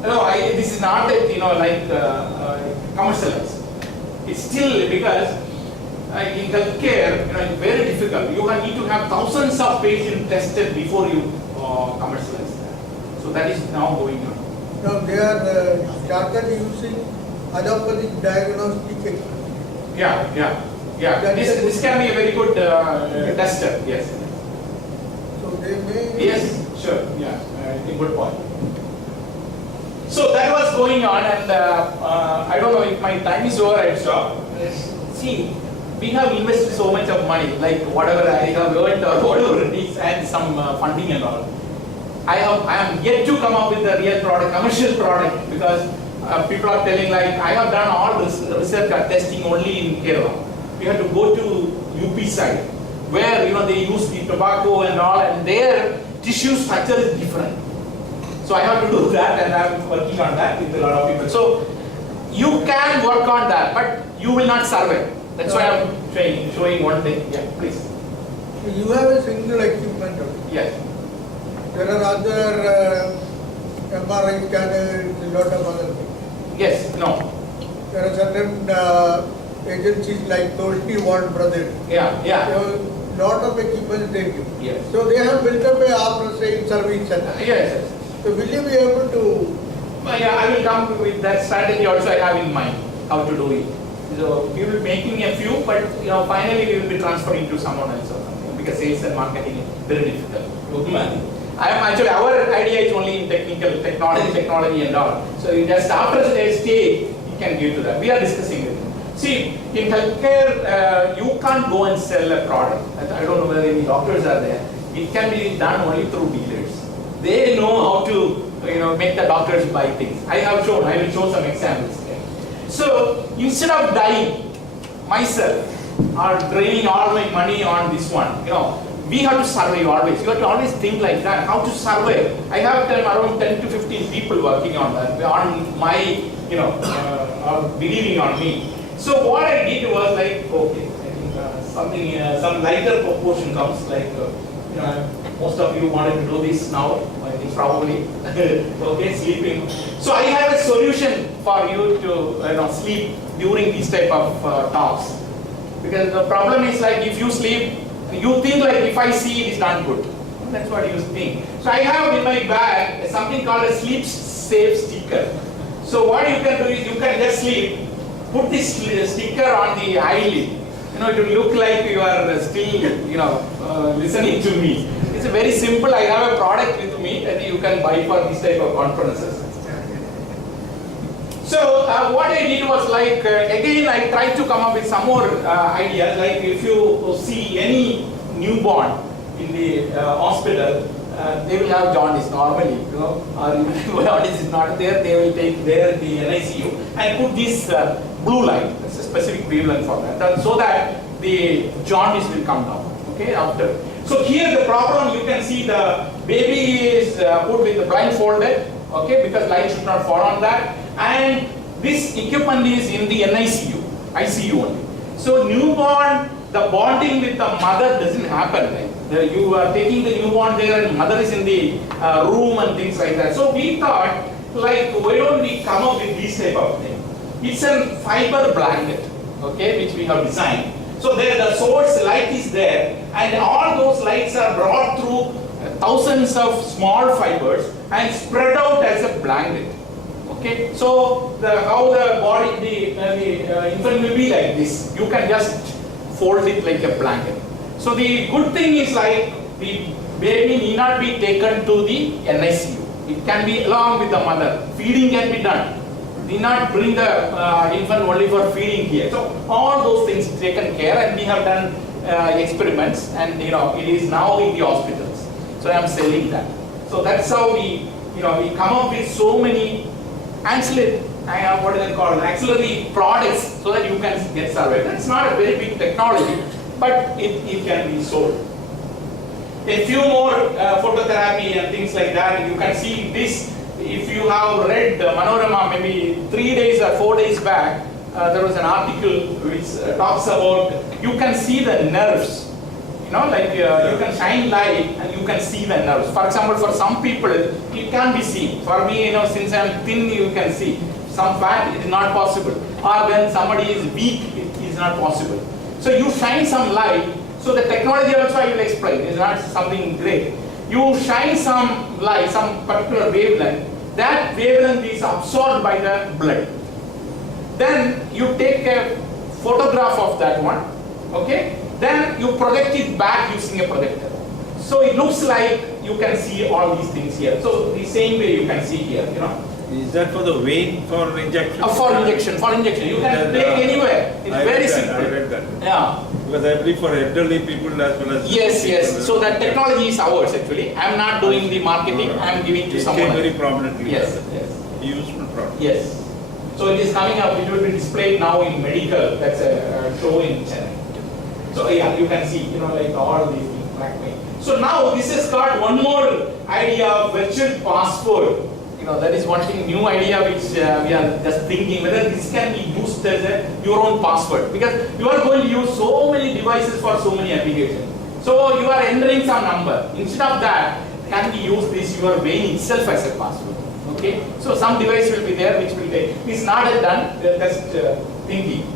No, this is not that, commercialized. It's still because in healthcare, it's very difficult. You need to have thousands of patients tested before you commercialize that. So that is now going on. Now they are started using allopathic diagnostic. Yeah. This can be a very good tester. Yes. So they may. Yes, sure. Yeah, I think good point. So that was going on, and I don't know if my time is over. I stop. See, we have invested so much of money, like whatever I have earned or whatever it is, and some funding and all. I am yet to come up with a real product, commercial product, because people are telling like I have done all this research and testing only in Kerala. We have to go to UP side, where they use the tobacco and all, and their tissue structure is different. So I have to do that, and I am working on that with a lot of people. So you can work on that, but you will not survive. That's why I am showing one thing. Yeah, please. You have a single equipment. Yes. There are other MRI scanners, a lot of other things. Yes, no. There are certain agencies like Toshni Ward Brothers. Yeah, yeah. So, lot of equipment they give. Yes. So they have built up a after-sales service center. Yes. So will you be able to? Yeah, I will come with that strategy also. I have in mind how to do it. So we will be making a few, but finally we will be transferring to someone else or something because sales and marketing is very difficult. I am actually, our idea is only in technology and all. So just after the stage, you can give to that. We are discussing it. See, in healthcare, you can't go and sell a product. I don't know whether any doctors are there. It can be done only through dealers. They know how to make the doctors buy things. I will show some examples. So instead of dying myself or draining all my money on this one, we have to survive always. You have to always think like that, how to survive. I have around 10 to 15 people working on that, on my, believing on me. So what I did was like, okay, I think some lighter proportion comes like, most of you wanted to do this now, I think probably, okay, sleeping. So I have a solution for you to sleep during these type of talks. Because the problem is like if you sleep, you think like if I see it is not good. That's what you think. So I have in my bag something called a sleep safe sticker. So what you can do is you can just sleep, put this sticker on the eyelid. It will look like you are still, listening to me. It's very simple. I have a product with me that you can buy for this type of conferences. So what I did was like, again I tried to come up with some more ideas. Like if you see any newborn in the hospital, they will have jaundice normally, or even jaundice is not there, they will take the NICU and put this blue light. It's a specific wavelength for that, so that the jaundice will come down. Okay, after. So here the problem, you can see the baby is put with the blindfolded, okay, because light should not fall on that, and this equipment is in the ICU only. So newborn, the bonding with the mother doesn't happen. Right? You are taking the newborn there and mother is in the room and things like that. So we thought, like, why don't we come up with this type of thing? It's a fiber blanket, okay, which we have designed. So there the source light is there, and all those lights are brought through thousands of small fibers and spread out as a blanket. Okay, so how the body, the infant will be like this. You can just fold it like a blanket. So the good thing is like the baby need not be taken to the NICU. It can be along with the mother. Feeding can be done. Need not bring the infant only for feeding here. So all those things taken care, and we have done experiments, and it is now in the hospitals. So I am selling that. So that's how we we come up with so many ancillary, what is it called, auxiliary products, so that you can get surveyed. It's not a very big technology, but it can be sold. A few more phototherapy and things like that. You can see this. If you have read Manorama maybe 3 days or 4 days back, there was an article which talks about, you can see the nerves. Like you can shine light and you can see the nerves. For example, for some people, it can be seen. For me, since I am thin, you can see. Some fat, it is not possible. Or when somebody is weak, it is not possible. So you shine some light. So the technology also I will explain. It's not something great. You shine some light, some particular wavelength. That wavelength is absorbed by the blood. Then you take a photograph of that one. Okay. Then you project it back using a projector. So it looks like you can see all these things here. So the same way you can see here, Is that for the vein for injection? For injection. You can take anywhere. It's very simple. I read that. Yeah. Because I believe for elderly people as well as... Yes. So that technology is ours actually. I am not doing the marketing. I am giving to someone else. very prominently. Yes. Useful product. Yes. So it is coming up. It will be displayed now in medical. That's a show in Chennai. So yeah, you can see, like all these things black way. So now this has got one more idea of virtual passport. That is one thing, new idea which we are just thinking whether this can be used as your own password, because you are going to use so many devices for so many applications. So So you are entering some number. Instead of that, can we use this your vein itself as a password? Okay. So some device will be there which will take. It's not yet done. They're just thinking.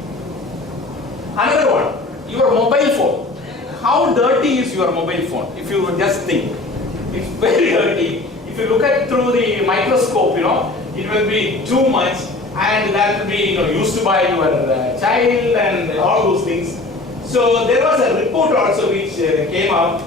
Another one, your mobile phone. How dirty is your mobile phone? If you just think, it's very dirty. If you look at through the microscope, it will be too much, and that will be used by your child and all those things. So there was a report also which came out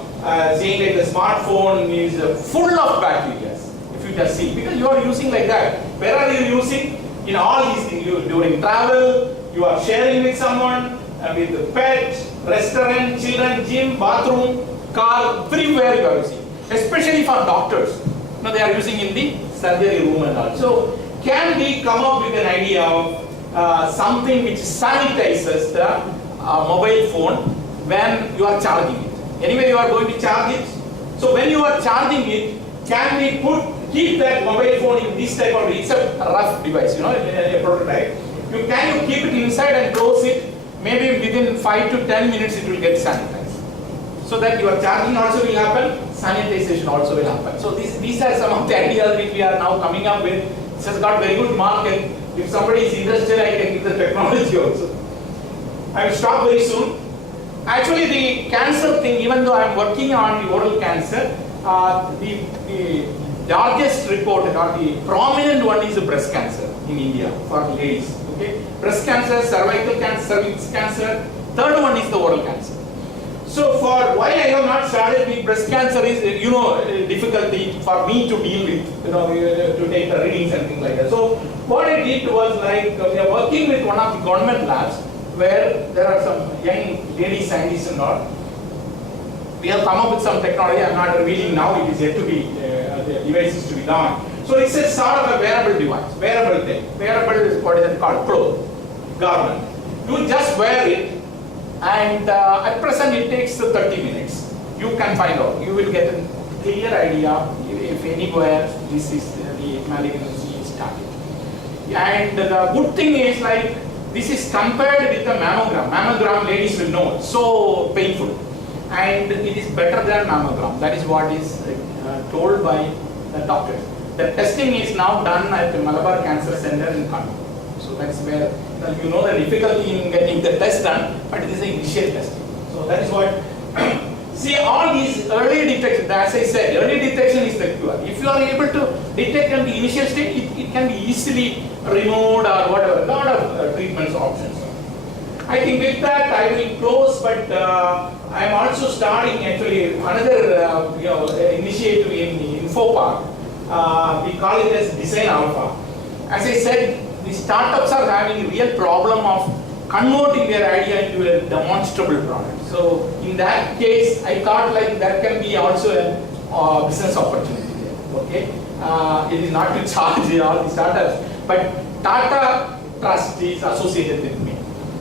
saying that the smartphone is full of bacteria. If you just see, because you are using like that. Where are you using? In all these things, during travel, you are sharing with someone, with the pet, restaurant, children, gym, bathroom, car, everywhere you are using. Especially for doctors. They are using in the surgery room and all. So can we come up with an idea of something which sanitizes the mobile phone when you are charging it? Anyway, you are going to charge it. So when you are charging it, can we keep that mobile phone in this type of, it's a rough device, a prototype. Can you keep it inside and close it? Maybe within 5 to 10 minutes it will get sanitized. So that your charging also will happen, sanitization also will happen. So these are some of the ideas which we are now coming up with. This has got very good market. If somebody is interested, I can give the technology also. I will stop very soon. Actually, the cancer thing, even though I am working on the oral cancer, the largest report or the prominent one is the breast cancer in India for ladies. Okay, breast cancer, cervical cancer, cervix cancer. Third one is the oral cancer. So for why I have not started with breast cancer is difficulty for me to deal with, to take the readings and things like that. So what I did was like we are working with one of the government labs where there are some young lady scientists and all. We have come up with some technology. I am not revealing now. It is yet to be the device is to be launched. So it's a sort of a wearable device, wearable thing. Wearable is what is it called? Cloth, garment. You just wear it. And at present it takes 30 minutes. You can find out. You will get a clear idea if anywhere this is the malignancy is started. And the good thing is like this is compared with the mammogram. Mammogram, ladies will know, it's so painful. And it is better than mammogram. That is what is told by the doctors. The testing is now done at the Malabar Cancer Center in Kochi. So that's where the difficulty in getting the test done, but it is the initial testing. So that is what. See, all these early detection, as I said, early detection is the cure. If you are able to detect in the initial stage, it can be easily removed or whatever. A lot of treatments options. I think with that I will close, but I am also starting actually another initiative in Info Park. We call it as Design Alpha. As I said, the startups are having a real problem of converting their idea into a demonstrable product. So in that case, I thought like there can be also a business opportunity there. Okay, it is not to charge all the startups, but Tata Trust is associated with me.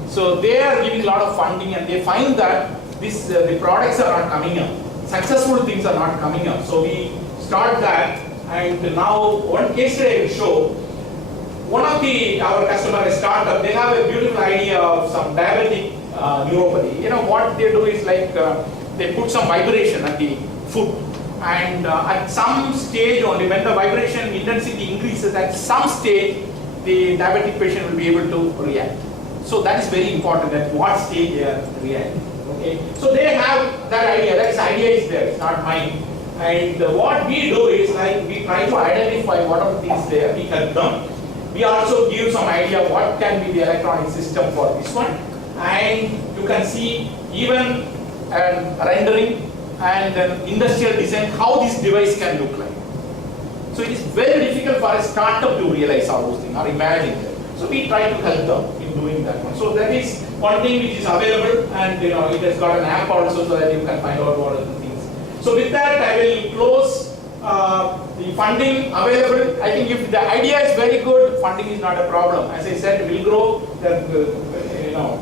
So they are giving a lot of funding, and they find that the products are not coming up. Successful things are not coming up. So we start that, and now one case study I will show. One of our customer startup, they have a beautiful idea of some diabetic neuropathy. What they do is like they put some vibration at the foot, and at some stage only, when the vibration intensity increases, at some stage the diabetic patient will be able to react. So that is very important, at what stage they are reacting. Okay, so they have that idea. That idea is there. It's not mine. And what we do is like we try to identify what are the things there. We help them. We also give some idea what can be the electronic system for this one, and you can see even rendering and industrial design how this device can look like. So it is very difficult for a startup to realize all those things or imagine them. So we try to help them in doing that one. So that is one thing which is available, and it has got an app also so that you can find out what are the things. So with that I will close. The funding available, I think if the idea is very good, funding is not a problem. As I said, will grow,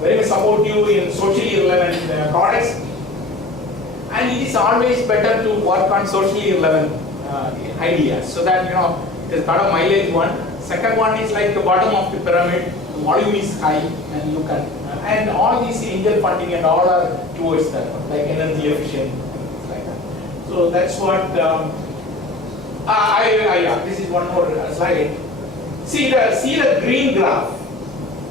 very much support you in socially relevant products. And it is always better to work on socially relevant ideas, so that it has got a mileage one. Second one is like the bottom of the pyramid, the volume is high, and you can and all these angel funding and all are towards that, like energy efficient, things like that. So that's what, this is one more slide. See the green graph,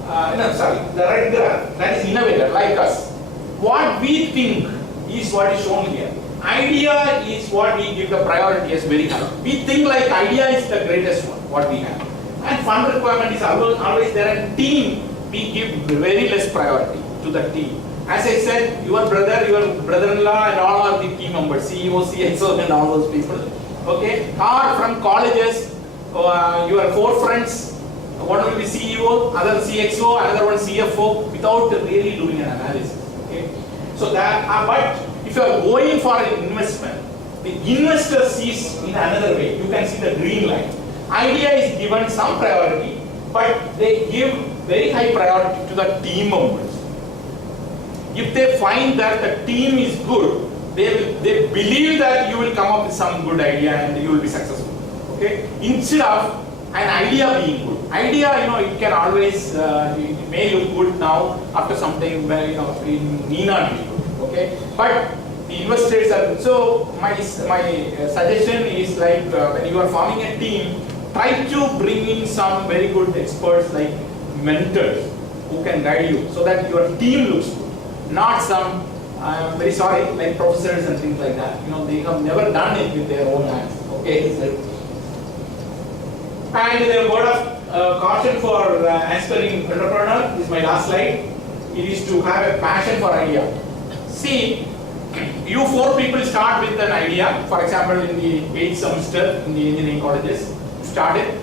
the red graph, that is innovator like us. What we think is what is shown here. Idea is what we give the priority as very high. We think like idea is the greatest one, what we have. And fund requirement is always there, and team, we give very less priority to the team. As I said, your brother, your brother-in-law and all are the team members, CEO, CXO and all those people. Okay, or from colleges, your 4 friends, one will be CEO, other CXO, another one CFO, without really doing an analysis. Okay, so that, but if you are going for an investment, the investor sees in another way. You can see the green line. Idea is given some priority, but they give very high priority to the team members. If they find that the team is good, they believe that you will come up with some good idea and you will be successful. Okay, instead of an idea being good. Idea, it can always, it may look good now, after some time, it need not be good. Okay, but the investors are, so my suggestion is like when you are forming a team, try to bring in some very good experts like mentors who can guide you so that your team looks good, not some, I'm very sorry, like professors and things like that. They have never done it with their own hands. Okay, and the word of caution for aspiring entrepreneur, this is my last slide. It is to have a passion for idea. See, you 4 people start with an idea. For example, in the 8th semester in the engineering colleges, started.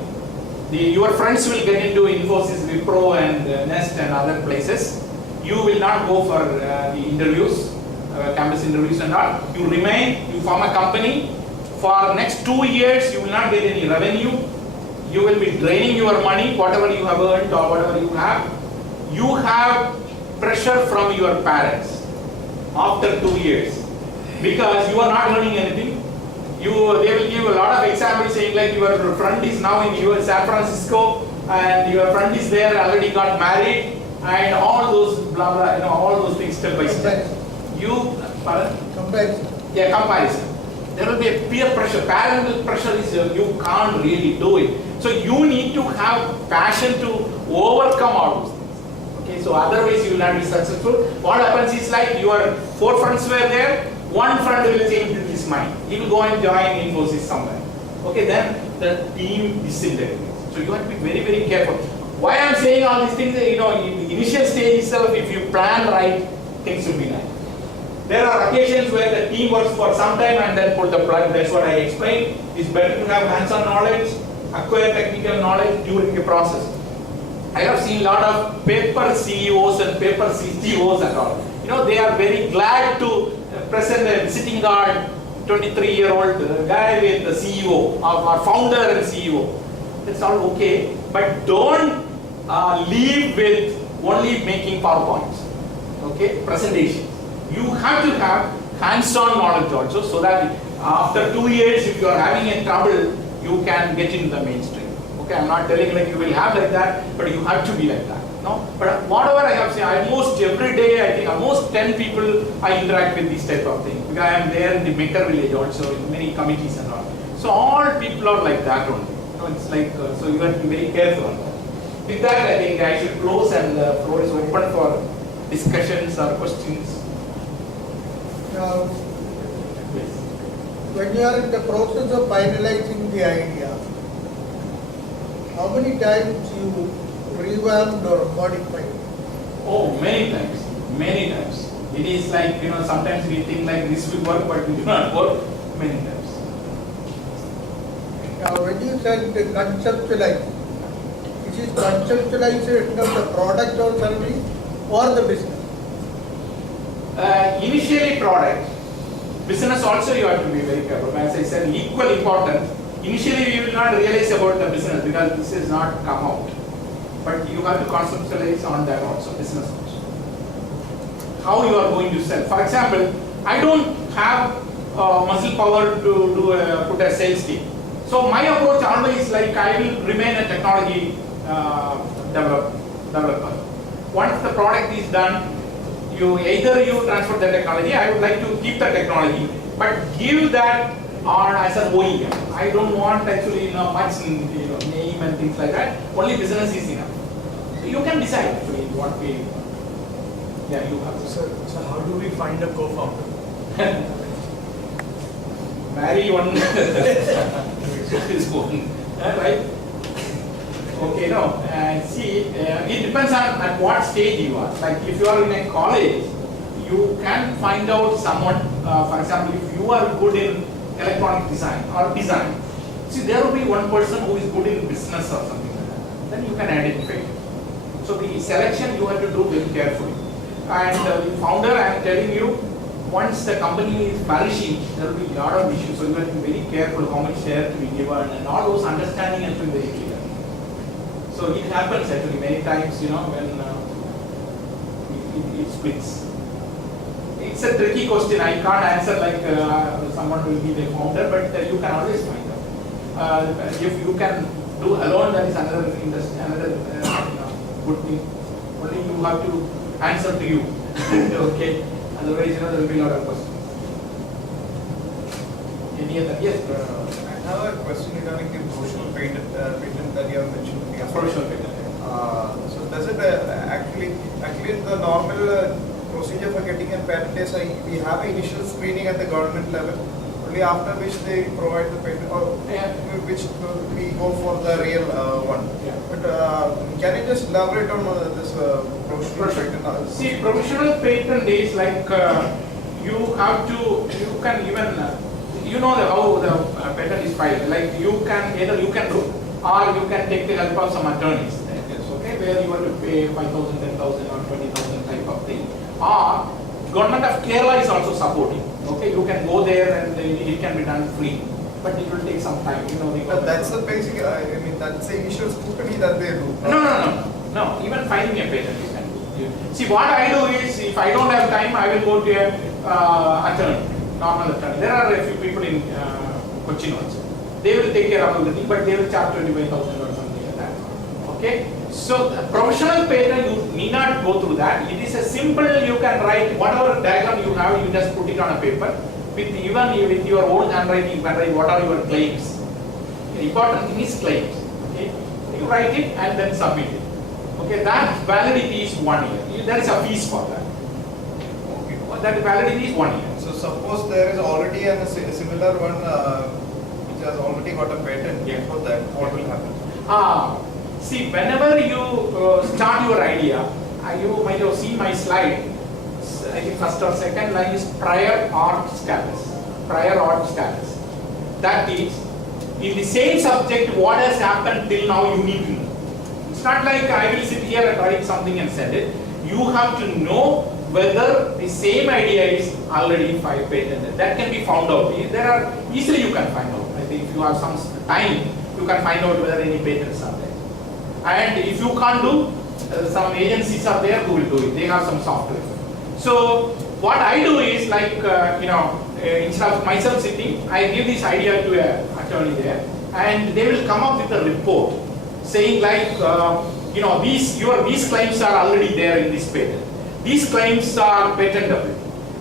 Your friends will get into Infosys, Wipro and Nest and other places. You will not go for the interviews, campus interviews and all. You remain, you form a company. For next 2 years, you will not get any revenue. You will be draining your money, whatever you have earned or whatever you have. You have pressure from your parents after 2 years because you are not learning anything. They will give a lot of examples saying like your friend is now in San Francisco and your friend is there, already got married and all those blah blah, all those things step by step. Comparison. Yeah, comparison. There will be a peer pressure, parental pressure is you can't really do it. So you need to have passion to overcome all those things. Okay, so otherwise you will not be successful. What happens is like your 4 friends were there, one friend will change his mind. He will go and join Infosys somewhere. Okay, then the team disintegrates. So you have to be very, very careful. Why I am saying all these things, in the initial stage itself, if you plan right, things will be nice. There are occasions where the team works for some time and then pull the plug. That's what I explained. It's better to have hands-on knowledge, acquire technical knowledge during the process. I have seen a lot of paper CEOs and paper CTOs and all. They are very glad to present a visiting card, 23-year-old guy with the CEO, or founder and CEO. That's all okay, but don't leave with only making PowerPoints, okay, presentations. You have to have hands-on knowledge also, so that after 2 years, if you are having a trouble, you can get into the mainstream. Okay, I'm not telling like you will have like that, but you have to be like that. No, but whatever I have seen, almost every day, I think almost 10 people I interact with this type of thing. Because I am there in the maker village also, in many committees and all. So all people are like that only. It's like, so you have to be very careful on that. With that, I think I should close and the floor is open for discussions or questions. Now, when you are in the process of finalizing the idea, how many times you revamped or modified? Oh, many times, many times. It is like, sometimes we think like this will work, but it will not work, many times. Now, when you said conceptualize, it is conceptualization of the product or service or the business? Initially product. Business also you have to be very careful. As I said, equal important. Initially you will not realize about the business because this is not come out. But you have to conceptualize on that also, business also. How you are going to sell. For example, I don't have muscle power to put a sales team. So my approach always like I will remain a technology developer. once the product is done, either you transfer the technology, I would like to keep the technology, but give that or as an OEM. I don't want actually much name and things like that. Only business is enough. So you can decide actually what way. Yeah, you have. So how do we find a co-founder? Marry one. This one, right? Okay, no. See, it depends on at what stage you are. Like if you are in a college, you can find out someone. For example, if you are good in electronic design or design, see there will be one person who is good in business or something like that. Then you can identify it. So the selection you have to do very carefully. And the founder, I am telling you, once the company is flourishing, there will be a lot of issues. So you have to be very careful how much share to be given and all those understanding has to be very clear. So it happens actually many times, when it splits. It's a tricky question. I can't answer like someone will be the founder, but you can always find out. If you can do alone, that is another industry, another good thing. Only you have to answer to you. Okay. Otherwise, there will be a lot of questions. Any other? Yes. I have a question regarding the provisional patent that you have mentioned. Provisional patent. So does it actually the normal procedure for getting a patent is we have an initial screening at the government level, only after which they provide the patent, or which we go for the real one. Yeah. But can you just elaborate on this provisional patent? See, provisional patent is like you can even how the patent is filed. Like either you can do, or you can take the help of some attorneys. Okay, where you have to pay 5,000, 10,000, or 20,000 type of thing. Or government of Kerala is also supporting. Okay, you can go there and it can be done free, but it will take some time. But that's the basic. That's the initial scrutiny that they do. No. Even filing a patent you can do. See, what I do is, if I don't have time, I will go to a attorney, normal attorney. There are a few people in Kochi also. They will take care of everything, but they will charge 25,000 or something like that. Okay. So professional patent, you need not go through that. It is a simple, you can write whatever diagram you have, you just put it on a paper. Even with your own handwriting, you can write what are your claims. The important thing is claims. Okay? You write it and then submit it. Okay, that validity is 1 year. There is a fees for that. Okay. That validity is 1 year. So suppose there is already a similar one which has already got a patent. Before that, what will happen? See, whenever you start your idea, you might have seen my slide. I think first or second line is prior art status. Prior art status. That is, in the same subject, what has happened till now you need to know. It's not like I will sit here and write something and send it. You have to know whether the same idea is already patented. That can be found out. Easily you can find out. I think if you have some time, you can find out whether any patents are there. And if you can't do, some agencies are there who will do it. They have some software. So what I do is like, instead of myself sitting, I give this idea to an attorney there, and they will come up with a report saying like, these claims are already there in this patent. These claims are patentable.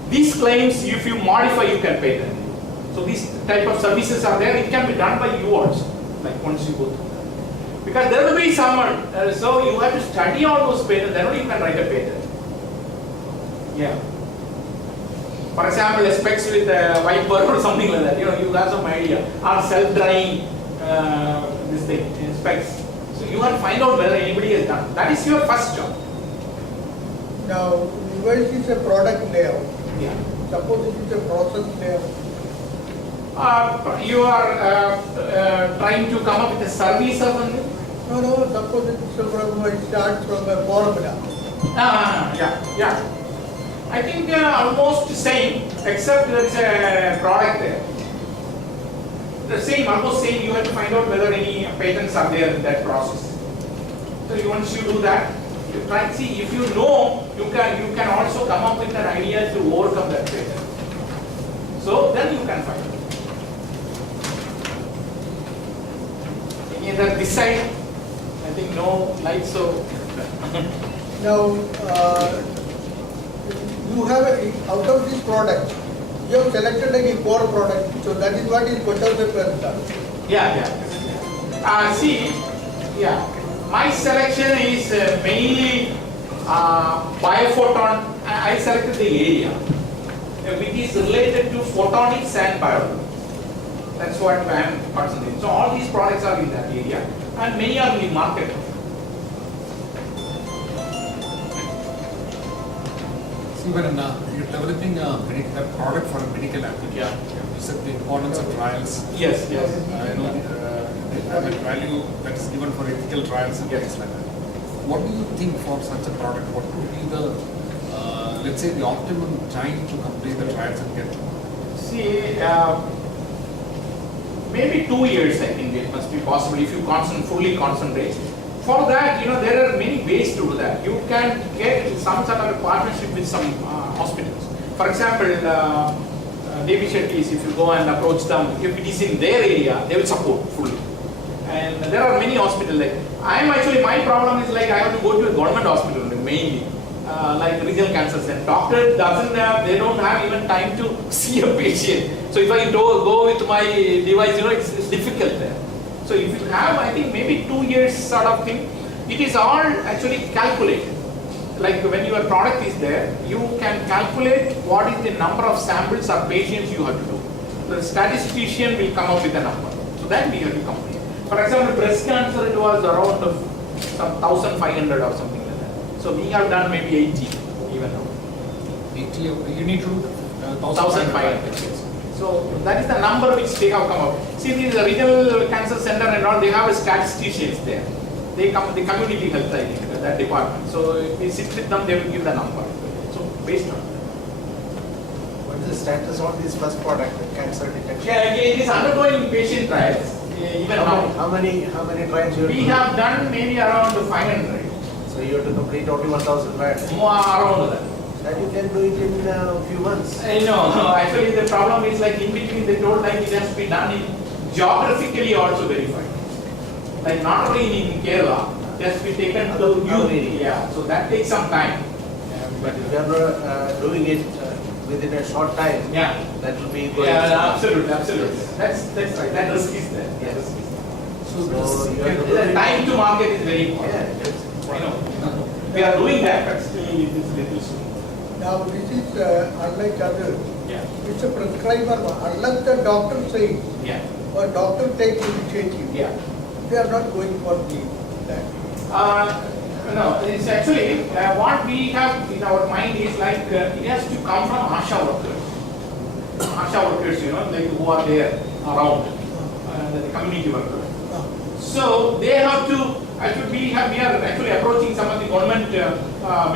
These claims, if you modify, you can patent. So these type of services are there. It can be done by you also, like once you go through. Because there will be someone, so you have to study all those patents, then only you can write a patent. Yeah. For example, specs with a wiper or something like that, you have some idea. Or self-drying this thing, specs. So you have to find out whether anybody has done. That is your first job. Now, yours is a product layout. Yeah. Suppose it is a process layout. You are trying to come up with a service or something? No, suppose it starts from a formula. Yeah. I think almost the same, except there is a product there. The same, almost same, you have to find out whether any patents are there in that process. So once you do that, you try and see, if you know, you can also come up with an idea to overcome that patent. So then you can find it. Either this side, I think no light, so Now, you have out of this product, you have selected a core product, so that is what is photo paper done. See, my selection is mainly biophoton. I selected the area which is related to photonics and biology. That's what I am concentrating. So all these products are in that area, and many are in the market. See, when you're developing a product for a medical application, you said the importance of trials. Yes. I know the value that is given for ethical trials and things like that. What do you think for such a product? What would be the, let's say, the optimum time to complete the trials and get them? See, maybe 2 years, I think it must be possible if you fully concentrate. For that, there are many ways to do that. You can get some sort of a partnership with some hospitals. For example, Devi Shetty's, if you go and approach them, if it is in their area, they will support fully. And there are many hospitals like, my problem is like I have to go to a government hospital mainly, like regional cancer center. Doctor they don't have even time to see a patient. So if I go with my device, it's difficult there. So if you have, I think maybe 2 years sort of thing, it is all actually calculated. Like when your product is there, you can calculate what is the number of samples or patients you have to do. The statistician will come up with a number. So that we have to complete. For example, breast cancer, it was around some 1,500 or something like that. So we have done maybe 80 even now. 80, you need to 1,500. So that is the number which they have come up. See, these regional cancer center and all, they have a statisticians there. They come, the community health, I think, that department. So if we sit with them, they will give the number. So based on that. What is the status of this first product, cancer detection? Yeah, it is undergoing patient trials. Even now. How many trials you have? We have done maybe around 500. So you have to complete only 1,000 trials? More around that. That you can do it in a few months. No, actually the problem is like in between they told like it has to be done in geographically also verified. Like not only in Kerala, it has to be taken to area. Yeah, so that takes some time. But if you are doing it within a short time, that will be good. Yeah, absolutely. That's right. That risk is there. Yes. So the time to market is very important. I know. We are doing that, but still it is little slow. Now this is unlike others. It's a prescriber. Unless the doctor says, or doctor takes initiative, they are not going for that. No, it's actually what we have in our mind is like it has to come from ASHA workers. ASHA workers, like who are there around, the community workers. So they have to. Actually, we are actually approaching some of the government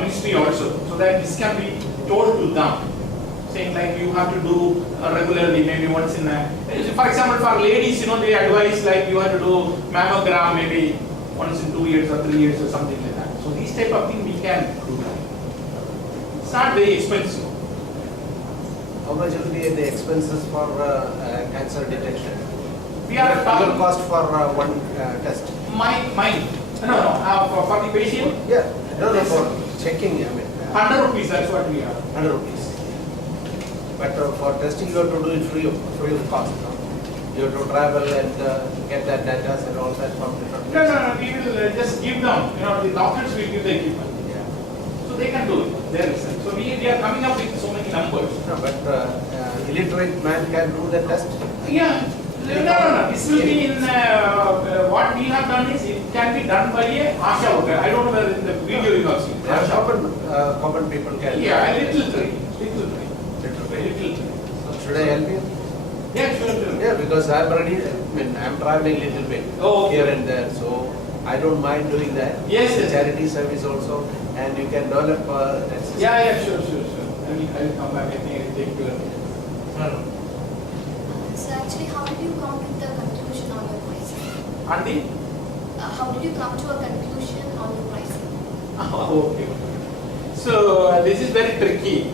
ministry also, so that this can be told to them, saying like you have to do regularly, maybe once in a. For example, for ladies, they advise like you have to do mammogram maybe once in 2 years or 3 years or something like that. So these type of things we can do that. It's not very expensive. How much will be the expenses for cancer detection? We are total cost for one test. Mine. No. For the patient. Yeah. No, for checking. 100 rupees. That's what we have. 100 rupees. But for testing, you have to do it free of cost. No? You have to travel and get that data and all that from different places. No. We will just give them. The doctors will give the equipment. So they can do it. There is. So we are coming up with so many numbers. No, but illiterate man can do the test. Yeah. No. This will be in what we have done is it can be done by a ASHA worker. I don't know whether in the video you have seen. Common people can. Yeah, a little tree. Should I help you? Yeah, sure. Yeah, because I'm already. I'm traveling a little bit here and there, so I don't mind doing that. Yes. The charity service also, and you can develop. Yeah, sure. I will come back. I think I will take care of it. So actually, how did you come with the conclusion on your pricing? Andy? How did you come to a conclusion on your pricing? Okay. So this is very tricky.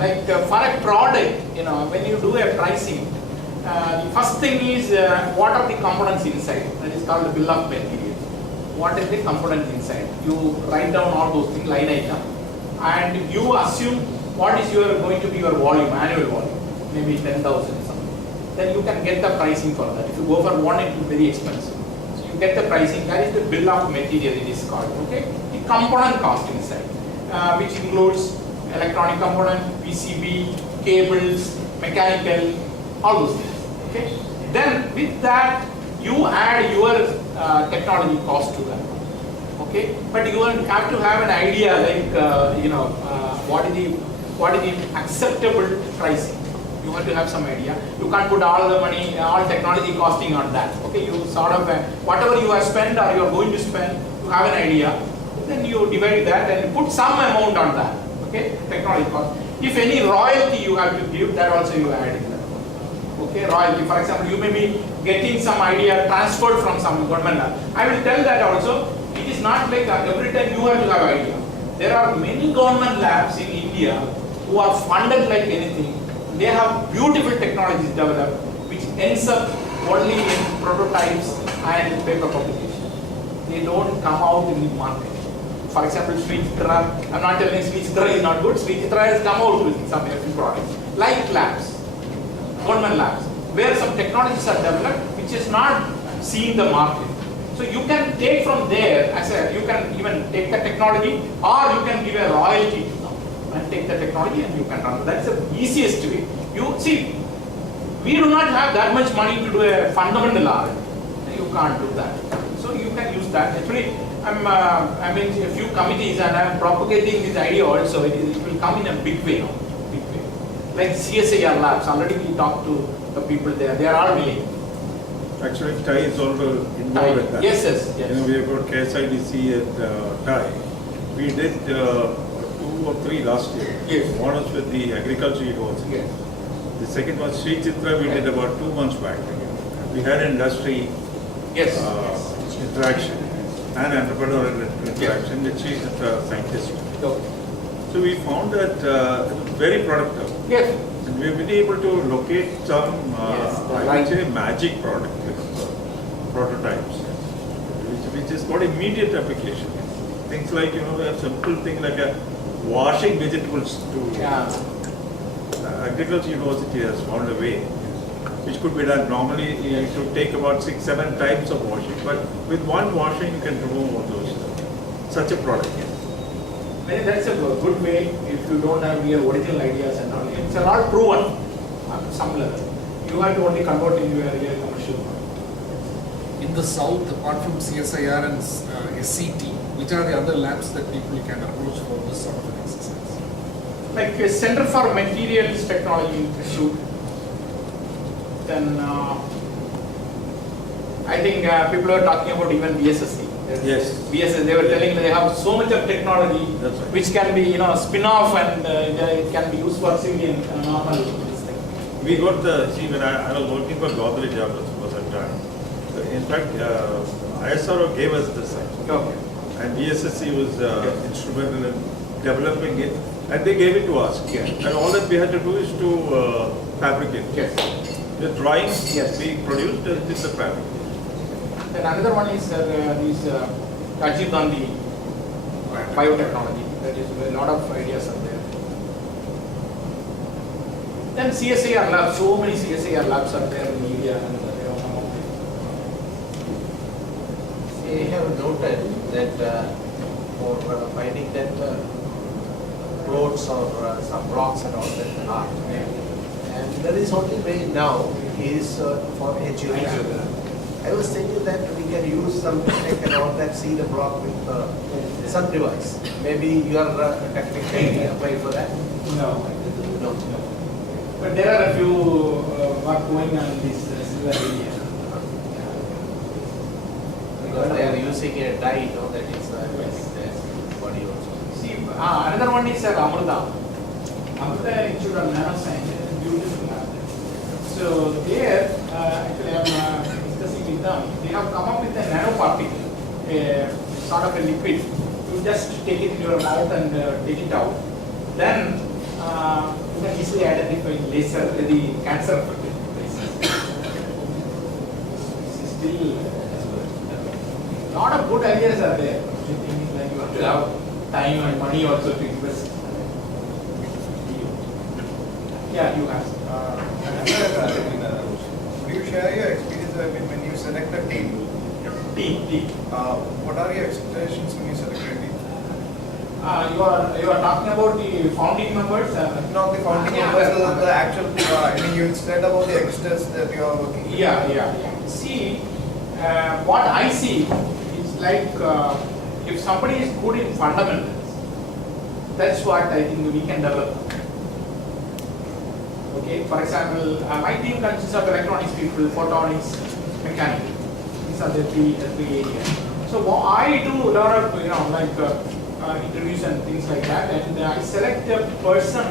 Like for a product, when you do a pricing, the first thing is what are the components inside? That is called the bill of material. what is the component inside. You write down all those things, line item, and you assume what is going to be your volume, annual volume, maybe 10,000 something. Then you can get the pricing for that. If you go for one, it will be very expensive. So you get the pricing. That is the bill of material. It is called. Okay, the component cost inside, which includes electronic component, PCB, cables, mechanical, all those things. Okay. Then with that, you add your technology cost to that. Okay, but you have to have an idea like what is the acceptable pricing. You have to have some idea. You can't put all the money, all technology costing on that. Okay, you sort of whatever you have spent or you are going to spend, you have an idea. Then you divide that and put some amount on that. Okay, technology cost. If any royalty you have to give, that also you add in that. Okay, royalty. For example, you may be getting some idea transferred from some government lab. I will tell that also. It is not like every time you have to have idea. There are many government labs in India who are funded like anything. They have beautiful technologies developed, which ends up only in prototypes and paper publication. They don't come out in the market. For example, Sweetitra, I'm not telling Sweetitra is not good. Sweetitra has come out with some few products, like labs, government labs, where some technologies are developed, which is not seeing the market. So you can take from there, you can even take the technology, or you can give a royalty to them and take the technology and you can run. That's the easiest way. You see, we do not have that much money to do a fundamental R&D. You can't do that. So you can use that. Actually, I'm in a few committees and I'm propagating this idea also. It will come in a big way now. Big way. Like CSIR labs. Already we talked to the people there. They are all willing. Actually, TIE is also involved with that. Yes, yes, yes. You know, we have got KSIDC at TIE. We did 2 or 3 last year. Yes. One was with the agriculture university. Yes. The second was Sri Chitra, we did about 2 months back. We had industry interaction and entrepreneurial interaction with Sri Chitra scientists. So we found that very productive. Yes. And we've been able to locate some, I would say, magic product, prototypes, which is got immediate application. Things like, a simple thing like a washing vegetables to agriculture university has found a way, which could be done. Normally, it would take about 6-7 types of washing, but with one washing, you can remove all those. Such a product. That's a good way if you don't have your original ideas and all. It's all proven on some level. You have to only convert into a real commercial one. In the south, apart from CSIR and SCT, which are the other labs that people can approach for this sort of an exercise? Like a Center for Materials Technology Institute. Then I think people are talking about even BSSC. Yes. BSS, they were telling they have so much of technology which can be, spin-off and it can be used for civilian normal thing. We got when I was working for Godrej was at time. In fact, ISRO gave us this site. Okay. And BSSC was instrumental in developing it, and they gave it to us. Yeah. And all that we had to do is to fabricate. Yes. The drawings being produced is the fabric. Then another one is this Rajiv Gandhi biotechnology. There is a lot of ideas are there. Then CSIR labs, so many CSIR labs are there in India. And they have noted that for finding that roads or some rocks and all that are. And there is only way now is for angiography. I was thinking that we can use some tech and all that, see the block with some device. Maybe you are technically applying for that? No. No. But there are a few work going on this silver area. Because they are using a dye, that is body also. See, another one is Amrita. Amrita Institute of Nanoscience is a beautiful lab. So there, actually I'm discussing with them. They have come up with a nanoparticle, sort of a liquid. You just take it in your mouth and take it out. Then you can easily identify laser, the cancer affected places. Still lot of good ideas are there. The thing is like you have to have time and money also to invest. Yeah, you ask. Could you share your experience when you select a team? Team. What are your expectations when you select a team? You are talking about the founding members? Not the founding members, the actual, you said about the youngsters that you are working with. Yeah. See, what I see is like if somebody is good in fundamentals, that's what I think we can develop. Okay, for example, my team consists of electronics people, photonics, mechanical. These are the three areas. So what I do a lot of interviews and things like that, and I select a person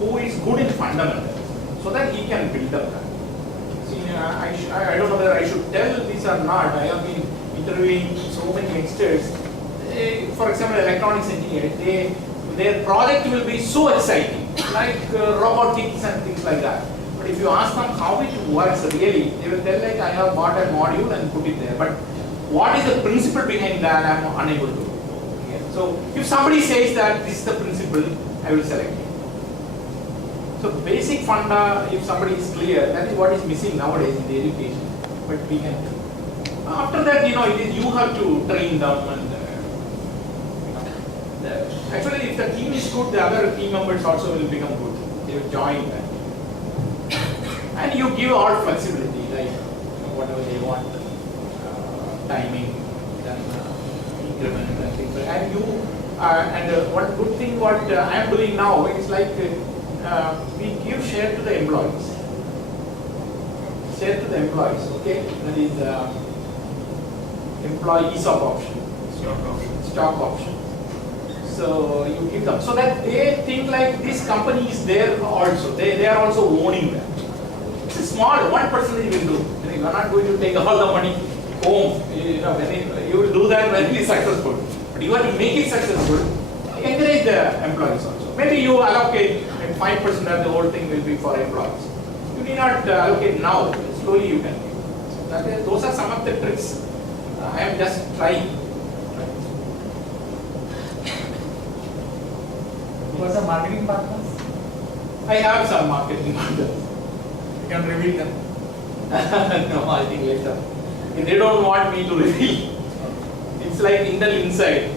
who is good in fundamentals, so that he can build up that. See, I don't know whether I should tell this or not. I have been interviewing so many youngsters. For example, electronics engineers, their project will be so exciting, like robotics and things like that. But if you ask them how it works really, they will tell like I have bought a module and put it there. But what is the principle behind that, I am unable to. So if somebody says that this is the principle, I will select it. So basic funda, if somebody is clear, that is what is missing nowadays in the education. But we can. After that, you have to train them and. Actually, if the team is good, the other team members also will become good. They will join that. And you give all flexibility, like whatever they want, timing, increment and things like that. And one good thing what I am doing now is like we give share to the employees. Share to the employees, okay? That is employee ESOP option. Stock option. So you give them, so that they think like this company is there also. They are also owning that. It's a small 1% will do. You are not going to take all the money home. You will do that when it is successful. But you have to make it successful. Encourage the employees also. Maybe you allocate 5% of the whole thing will be for employees. You need not allocate now. Slowly you can give. Those are some of the tricks. I am just trying. Who are the marketing partners? I have some marketing partners. You can reveal them. No, I think later. They don't want me to reveal. It's like Intel Inside.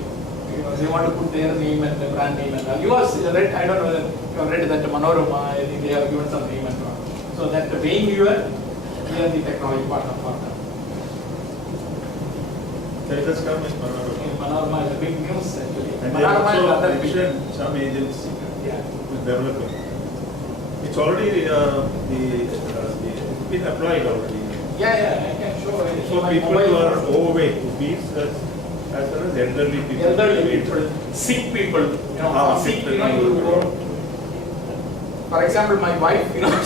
They want to put their name and the brand name and all. You have read, I don't know whether you have read that Manorama, I think they have given some name and all. So that the Wayne viewer, we are the technology partner. Let us come in Manorama. Manorama is a big news actually. And they Manorama is also other big. mentioned some agents with development. It's already it's been applied already. Yeah, I can show it. So people who are overweight, obese, as well as elderly people. Elderly people, sick people, sick, you go. For example, my wife, the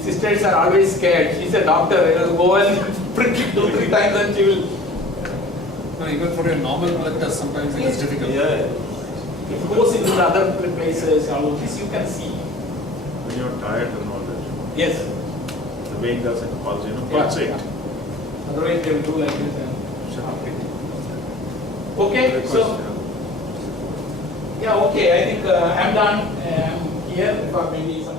sisters are always scared. She's a doctor, go and prick it 2-3 times and she will. No, even for a normal blood test, sometimes it is difficult. Yeah. It goes into the other places, all of this you can see. When you're tired and all that. Yes. The vein doesn't pulsate. Yeah. Otherwise they will do like this and shut up it. Okay, so okay, I think I'm done. I'm here for maybe some